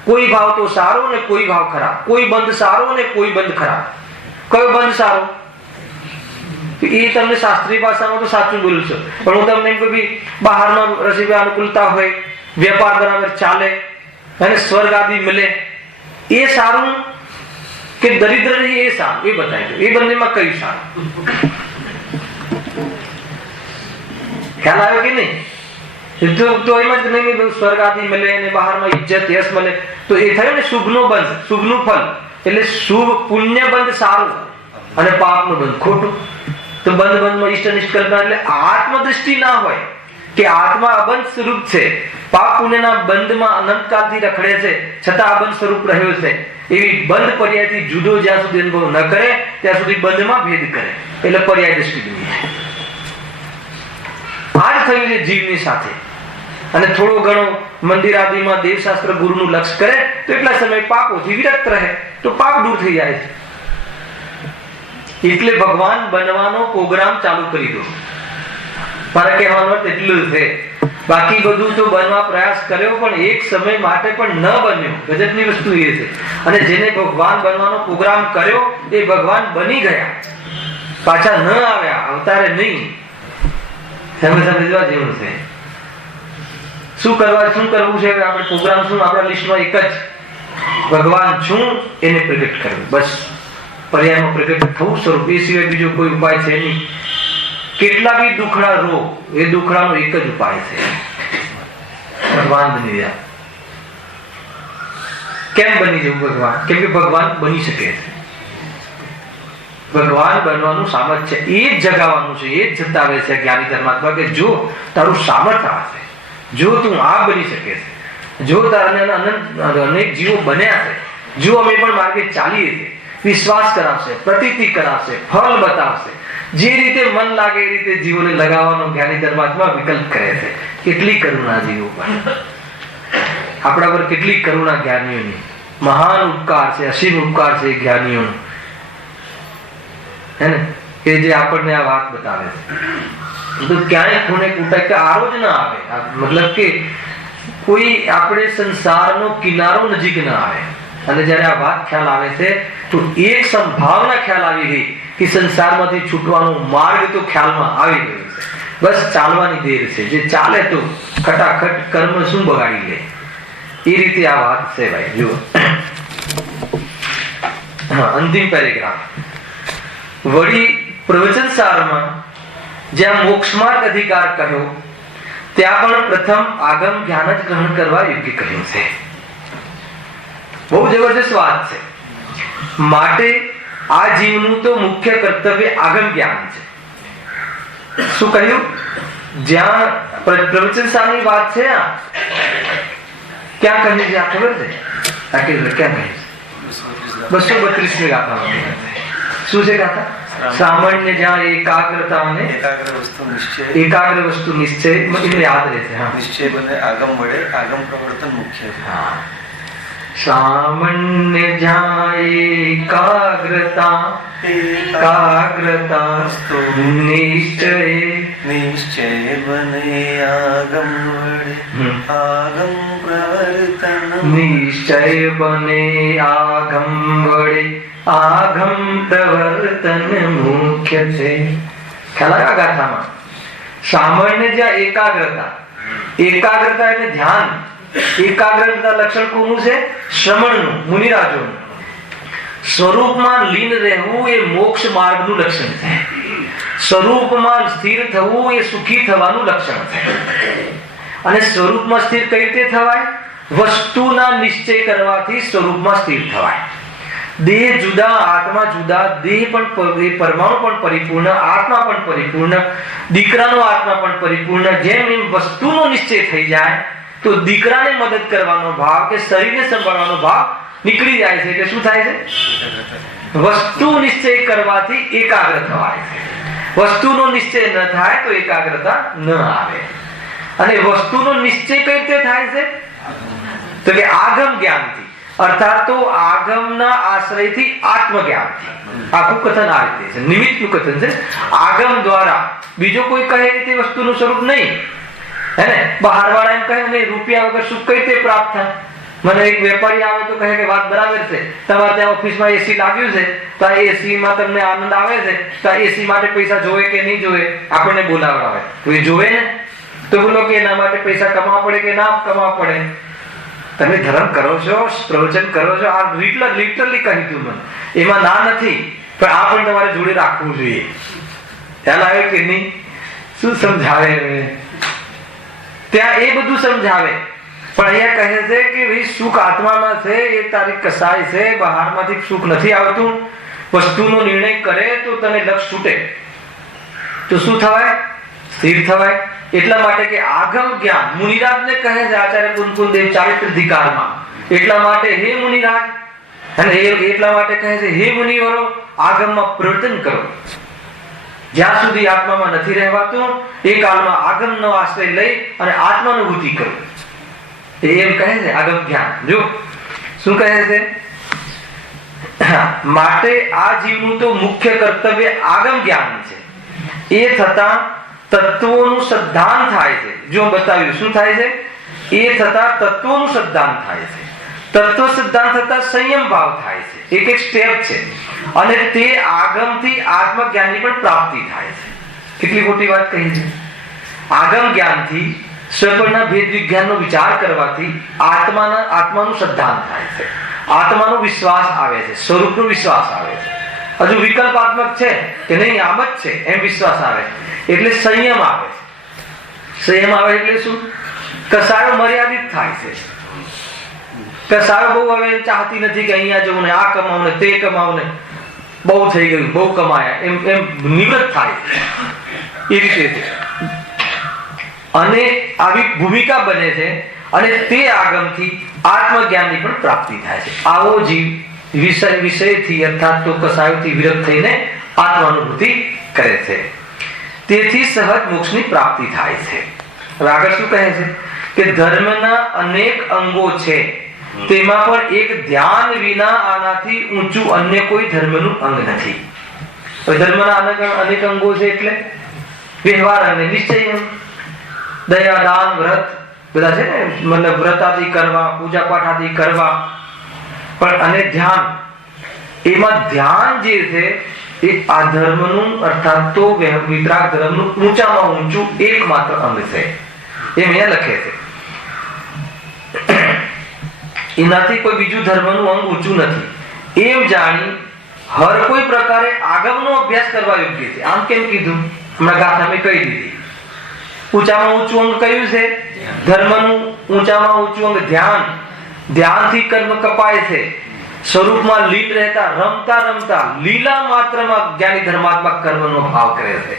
કોઈ ભાવ તો સારો ને કોઈ ભાવ ખરાબ, કોઈ બંધ સારો ને કોઈ બંધ ખરાબ. કયો બંધ સારો? તો એ તમને શાસ્ત્રીય ભાષામાં તો સાચું બોલું છું, પણ હું તમને એમ કહું કે બહારમાં રસીભાઈ અનુકૂળતા હોય, વેપાર બરાબર ચાલે અને સ્વર્ગ આદિ મળે, એ સારું કે દરિદ્ર રહી એ સારું? એ બતાવી દો, એ બંનેમાં કયું સારું? ખ્યાલ આવ્યો કે નહીં? તો એમ જ નહીં સ્વર્ગ આદિ મળે અને બહારમાં ઇજ્જત યશ મળે, તો એ થયું ને શુભ નો બંધ, શુભ નું ફળ. એટલે શુભ પુણ્ય બંધ સારું અને પાપ નું બંધ ખોટું. તો બંધમાં ઇષ્ટ અનિષ્ટ કલ્પના, એટલે આત્મદૃષ્ટિ ના હોય કે આત્મા અબંધ સ્વરૂપ છે, પાપ પુણ્યના બંધમાં અનંતકાળથી રખડે છે છતાં અબંધ સ્વરૂપ રહ્યો છે, એવી બંધ પર્યાયથી જુદો જ્યાં સુધી અનુભવ ન કરે ત્યાં સુધી બંધમાં ભેદ કરે, એટલે પર્યાય દ્રષ્ટિ બની જાય. આ જ થયું છે જીવની સાથે. અને થોડો ઘણો મંદિર આદિમાં દેવશાસ્ત્ર ગુરુનું લક્ષ કરે તો એટલા સમય પાપોથી વિરત રહે, તો પાપ દૂર થઈ જાય છે. એટલે ભગવાન બનવાનો પ્રોગ્રામ ચાલુ કરી દો. મારા કહેવાનો અર્થ એટલું છે. બાકી બધું તો બનવા પ્રયાસ કર્યો પણ એક સમય માટે પણ ન બન્યો. ગજબની વસ્તુ એ છે. અને જેને ભગવાન બનવાનો પ્રોગ્રામ કર્યો એ ભગવાન બની ગયા, પાછા ન આવ્યા, અવતારે નહીં. સમજવા જેવું છે. શું કરવું છે? આપણે પ્રોગ્રામ શું? આપણા લિસ્ટમાં એક જ, ભગવાન છું એને પ્રગટ કરવું. બસ પર્યાયમાં પ્રગટ થવું સ્વરૂપ, એ સિવાય બીજો કોઈ ઉપાય છે નહીં. કેટલા બી દુખડા રો, એ દુખડાનો એક જ ઉપાય છે, ભગવાન બની જાય. કેમ બની જવું ભગવાન? કેમ કે ભગવાન બની શકે છે. ભગવાન બનવાનું સામર્થ્ય એ જ જગાવવાનું છે, એ જ જતાવે છે જ્ઞાની ધર્માત્મા કે જો તારું સામર્થ્ય હશે, જો તું આ બની શકે છે, જો તારા અનેક જીવો બન્યા છે, જો અમે પણ માર્ગે ચાલીએ છીએ, વિશ્વાસ કરાવશે, પ્રતીતિ કરાવશે, ફળ બતાવશે, જે રીતે મન લાગે એ રીતે જીવોને લગાવવાનો જ્ઞાની ધર્માત્મા વિકલ્પ કરે છે. કેટલી કરુણા જીવો પર, આપણા પર કેટલી કરુણા જ્ઞાનીઓની. મહાન ઉપકાર છે, અસીમ ઉપકાર છે જ્ઞાનીઓનો, હે ને, કે જે આપણને આ વાત બતાવે છે. તો ક્યાંય ખૂણે કૂટાય કે આરો જ ના આવે, મતલબ કે કોઈ આપણે સંસારનો કિનારો નજીક ના આવે. અને જયારે આ વાત ખ્યાલ આવે છે તો એક સંભાવના ખ્યાલ આવી ગઈ કે સંસારમાંથી છૂટવાનો માર્ગ તો ખ્યાલમાં આવી ગયો છે. બસ ચાલવાની દેર છે. જે ચાલે તો ખટાખટ કર્મ શું બગાડી લે, એ રીતે આ વાત છે ભાઈ. જો અંતિમ પેરેગ્રાફ. વળી પ્રવચન સારમાં જ્યાં મોક્ષમાર્ગ અધિકાર કહ્યો ત્યાં પણ પ્રથમ આગમ જ્ઞાન જ ગ્રહણ કરવા યોગ્ય કહ્યું છે. બહુ જબરજસ્ત વાત છે. માટે આ જીવનું તો મુખ્ય કર્તવ્ય આગમ જ્ઞાન છે. શું કહ્યું? જ્યાં પ્રવચન સારની વાત છે, ક્યાં કહ્યું છે? આ ખબર છે? ક્યાં કહ્યું? 232 ગાથામાં. શું છે ગાથા? સામાન્ય જ્યાં એકાગ્રતા અને એકાગ્ર વસ્તુ નિશ્ચય એને યાદ રહેશે. હા, નિશ્ચય બને આગમ વડે આગમ પ્રવર્તન મુખ્ય. હા, સામાન્ય જ્યાં એકાગ્રતા નિશ્ચય બને આગમ વડે આગમ પ્રવર્તન નિશ્ચય બને આગમ વડે આગમ પ્રવર્તન મુખ્ય છે. ખ્યાલ આવ્યા ગાથામાં? સામાન્ય જ્યાં એકાગ્રતા, એકાગ્રતા એટલે ધ્યાન. એકાગ્રતા લક્ષણ કોનું છે? શ્રમણનું, મુનિરાજોનું. સ્વરૂપમાં લીન રહેવું એ મોક્ષ માર્ગનું લક્ષણ છે. સ્વરૂપમાં સ્થિર થવું એ સુખી થવાનું લક્ષણ છે. અને સ્વરૂપમાં સ્થિર કઈ રીતે થવાય? વસ્તુના નિશ્ચય કરવાથી સ્વરૂપમાં સ્થિર થવાય. દેહ જુદા, આત્મા જુદા. દેહ પણ પરમાણુ પણ પરિપૂર્ણ, આત્મા પણ પરિપૂર્ણ, દીકરાનો આત્મા પણ પરિપૂર્ણ. જેમ એમ વસ્તુનો નિશ્ચય થઈ જાય તો દીકરાને મદદ કરવાનો ભાવ કે શરીરને સંભાળવાનો ભાવ નીકળી જાય છે. એટલે શું થાય છે? વસ્તુ નિશ્ચય કરવાથી એકાગ્ર થવાય છે. વસ્તુનો નિશ્ચય ન થાય તો એકાગ્રતા ન આવે. અને વસ્તુનો નિશ્ચય કઈ રીતે થાય છે? તો કે આગમ જ્ઞાનથી, અર્થાત તો આગમના આશ્રયથી આત્મજ્ઞાનથી. આખું કથન આ રીતે છે, નિમિત્તનું કથન છે. આગમ દ્વારા, બીજો કોઈ કહે તે વસ્તુનું સ્વરૂપ નહીં, હે ને. બહાર વાળા એમ કહે ને રૂપિયા વગર સુખ કઈ રીતે પ્રાપ્ત થાય? મને એક વેપારી આવે તો કહે કે વાત બરાબર છે, તમારે ત્યાં ઓફિસમાં એસી લાગ્યું છે તો આ એસી માં તમને આનંદ આવે છે, તો આ એસી માટે પૈસા જોવે કે નહીં જોવે, આપણને બોલાવડાવે તો એ જોવે ને, તો બોલો કે એના માટે પૈસા કમાવા પડે કે ના કમાવા પડે? તમે ધર્મ કરો છો, પ્રવચન કરો છો, આ લિટરલી કહી દઉં મને, એમાં ના નથી, પણ આ પણ તમારે જોડે રાખવું જોઈએ. ખ્યાલ આવ્યો કે નહીં? શું સમજાવે ત્યાં એ બધું સમજાવે, પણ અહીંયા કહે છે કે ભાઈ સુખ આત્મામાં છે, એ તારી કસાય છે, બહારમાંથી સુખ નથી આવતું. વસ્તુનો નિર્ણય કરે તો તને લક્ષ છૂટે તો શું થવાય? સ્થિર થવાય. એટલા માટે કે આગમ જ્ઞાન મુનિરાજને કહે છે આચાર્ય કુંકુલદેવ ચારિત્રાધિકારમાં, એટલા માટે હે મુનિરાજ, અને એટલા માટે કહે છે હે મુનિવરો, આગમમાં પ્રવર્તન કરો. જ્યાં સુધી આત્મામાં નથી રહેવાતું એ કાળમાં આગમનો આશ્રય લઈ અને આત્માનુભૂતિ કરો. એમ કહે છે આગમ જ્ઞાન. જો શું કહે છે? માટે આ જીવનું તો મુખ્ય કર્તવ્ય આગમ જ્ઞાન છે. એ થતા તત્વોનું સદ્ધાન થાય છે. જો બતાવ્યું શું થાય છે? એ થતા તત્વોનું સદ્ધાન થાય છે. તત્વ સિદ્ધાંત થતા સંયમ ભાવ થાય છે. એક સ્ટેપ છે, અને તે આગમથી આત્મજ્ઞાનની પણ પ્રાપ્તિ થાય છે. કેટલી મોટી વાત કહી છે. આગમ જ્ઞાનથી સ્વપરના ભેદ વિજ્ઞાનનો વિચાર કરવાથી આત્માનું સદ્ધાન થાય છે, આત્માનો વિશ્વાસ આવે છે, સ્વરૂપનો વિશ્વાસ આવે છે. હજુ વિકલ્પાત્મક છે કે નહીં આમ જ છે એમ વિશ્વાસ આવે, એટલે સંયમ આવે છે. સંયમ આવે એટલે શું? કસાયો મર્યાદિત થાય છે. કસાયો બહુ હવે ચાહતી નથી કે અહીંયા જવું ને આ કમાવું ને તે કમાવું ને, બહુ થઈ ગયું, બહુ કમાયા, એમ નિવૃત્ત થાય એ રીતે છે. અને આવી ભૂમિકા બને છે, અને તે આગમથી આત્મજ્ઞાનની પણ પ્રાપ્તિ થાય છે. આવો જીવ વિષયથી અર્થાત તો કસાયોથી વિરત થઈને આત્માનુભૂતિ કરે છે. તેથી સહજ મોક્ષની પ્રાપ્તિ થાય છે. હવે આગળ શું કહે છે કે ધર્મના અનેક અંગો છે, તેમાં પણ એક ધ્યાન વિના આનાથી ઊંચું અન્ય કોઈ ધર્મનું અંગ નથી. ધર્મના અનેક અંગો છે એટલે વ્યવહાર અને નિશ્ચય, દયા, દાન, વ્રત બધા છે ને, મતલબ વ્રત આદિ કરવા, પૂજા પાઠ આદિ કરવા, પણ અને ધ્યાન, એમાં ધ્યાન જે છે એ આ ધર્મનું અર્થાત તો વિતરાગ ધર્મનું ઊંચામાં ઊંચું એકમાત્ર અંગ છે. એમ અહીંયા લખે છે. એનાથી કોઈ બીજું ધર્મનું અંગ ઊંચું નથી એમ જાણી હર કોઈ પ્રકારે આગમનો અભ્યાસ કરવા યોગ્ય છે. આમ કેમ કીધું? હમણાં ગાથા મેં કહી દીધી. ઊંચામાં ઊંચું અંગ કયું છે? ધર્મનું ઊંચામાં ઊંચું અંગ ધ્યાન. ધ્યાનથી કર્મ કપાય છે. સ્વરૂપમાં લીન રહેતા રમતા રમતા લીલા માત્રમાં જ્ઞાની ધર્માત્મા કર્મનો ભાવ કરે છે.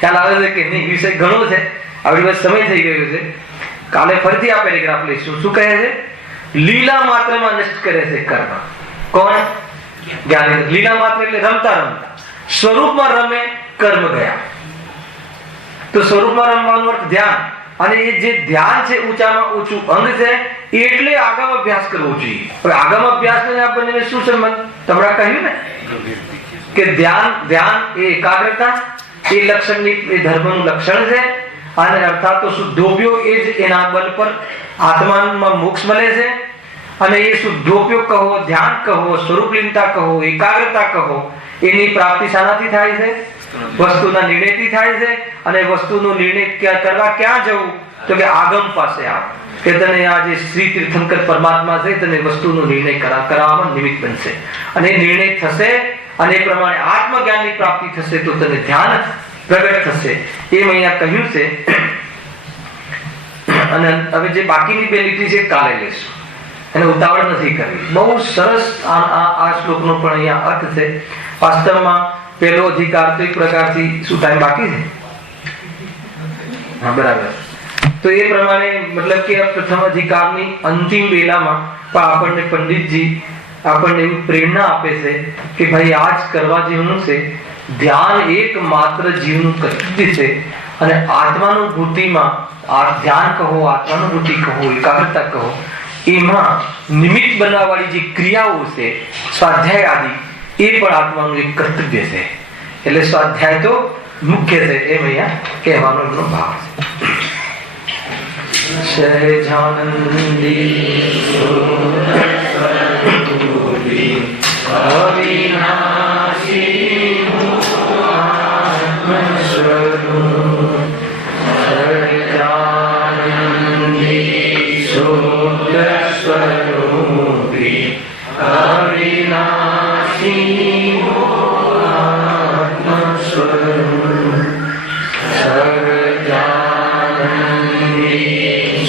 ખ્યાલ આવે છે કે નહીં? વિષય ઘણો છે, આપણી પાસે સમય થઈ ગયો છે. કાલે ફરીથી આ પેરેગ્રાફ લઈશું. શું કહે છે? લીલા માત્રમાં નષ્ટ કરે છે કર્મ. કોણ? જ્ઞાની. લીલા માત્ર એટલે રમતા રમતા. સ્વરૂપમાં રમે, કર્મ ગયા. તો સ્વરૂપમાં રમવાનો અર્થ ધ્યાન, અને એ જે ધ્યાન છે ઊંચામાં ઊંચું અંગ છે, એટલે આગમ અભ્યાસ કરવો જોઈએ. હવે આગમ અભ્યાસ ને આ બંને શું સંબંધ? તમને કહ્યું ને કે ધ્યાન એ એકાગ્રતા, એ લક્ષણની, એ ધર્મનું લક્ષણ છે, અને અર્થાત તો શુદ્ધોપયોગ એ જ એના બલ પર આત્મામાં મોક્ષ મળે છે. અને એ શુદ્ધોપયોગ કહો, ધ્યાન કહો, સ્વરૂપલીનતા કહો, એકાગ્રતા કહો, એની પ્રાપ્તિ શાનાથી થાય છે? વસ્તુના નિર્ણયથી થાય છે. અને વસ્તુનો નિર્ણય કરવા ક્યાં જવું? તો કે આગમ પાસે આવ, કે તને આ જે શ્રી તીર્થંકર પરમાત્મા છે તને વસ્તુનો નિર્ણય કરાવવામાં નિમિત્ત બનશે, અને એ નિર્ણય થશે, અને એ પ્રમાણે આત્મજ્ઞાનની પ્રાપ્તિ થશે, તો તને ધ્યાન પ્રગટ થશે. એમ અહીંયા કહ્યું છે. અને હવે જે બાકીની બે લીટી છે કાલે લઈશું, એને ઉતાવળ નથી કરવી. બહુ સરસ આ શ્લોકનો પણ અહીંયા અર્થ છે. વાસ્તવમાં પહેલો અધિકાર તો એક પ્રકારથી શું ટાઈમ બાકી છે? હા, બરાબર. તો એ પ્રમાણે મતલબ કે પ્રથમ અધિકારની અંતિમ વેલામાં પણ આપણને પંડિતજી આપણને એવી પ્રેરણા આપે છે કે ભાઈ આ જ કરવા જેવું છે. ધ્યાન એકમાત્ર જીવનું કર્તવ્ય છે, અને આત્માનુભૂતિમાં આ ધ્યાન કહો, આત્માનુભૂતિ કહો, એકાગ્રતા કહો, એમાં નિમિત્ત બનવા વાળી જે ક્રિયાઓ છે, સ્વાધ્યાય આદિ, એ પણ આત્માનું એક કર્તવ્ય છે. એટલે સ્વાધ્યાય તો મુખ્ય છે, એમ અહીંયા કહેવાનો એમનો ભાવ છે. सहजानंदी अविनाशी आत्मस्वरूप सहजानंदी शुद्ध स्वरूपी अविनाशी आत्मस्वरूप सहजानंदी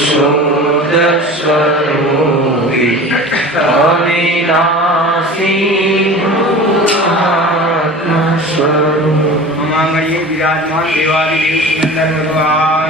शुद्ध स्वरूपी अविनाशी आत्मस्वरूप मंगलिए विराजमान देवादिदेव सुंदर भगवान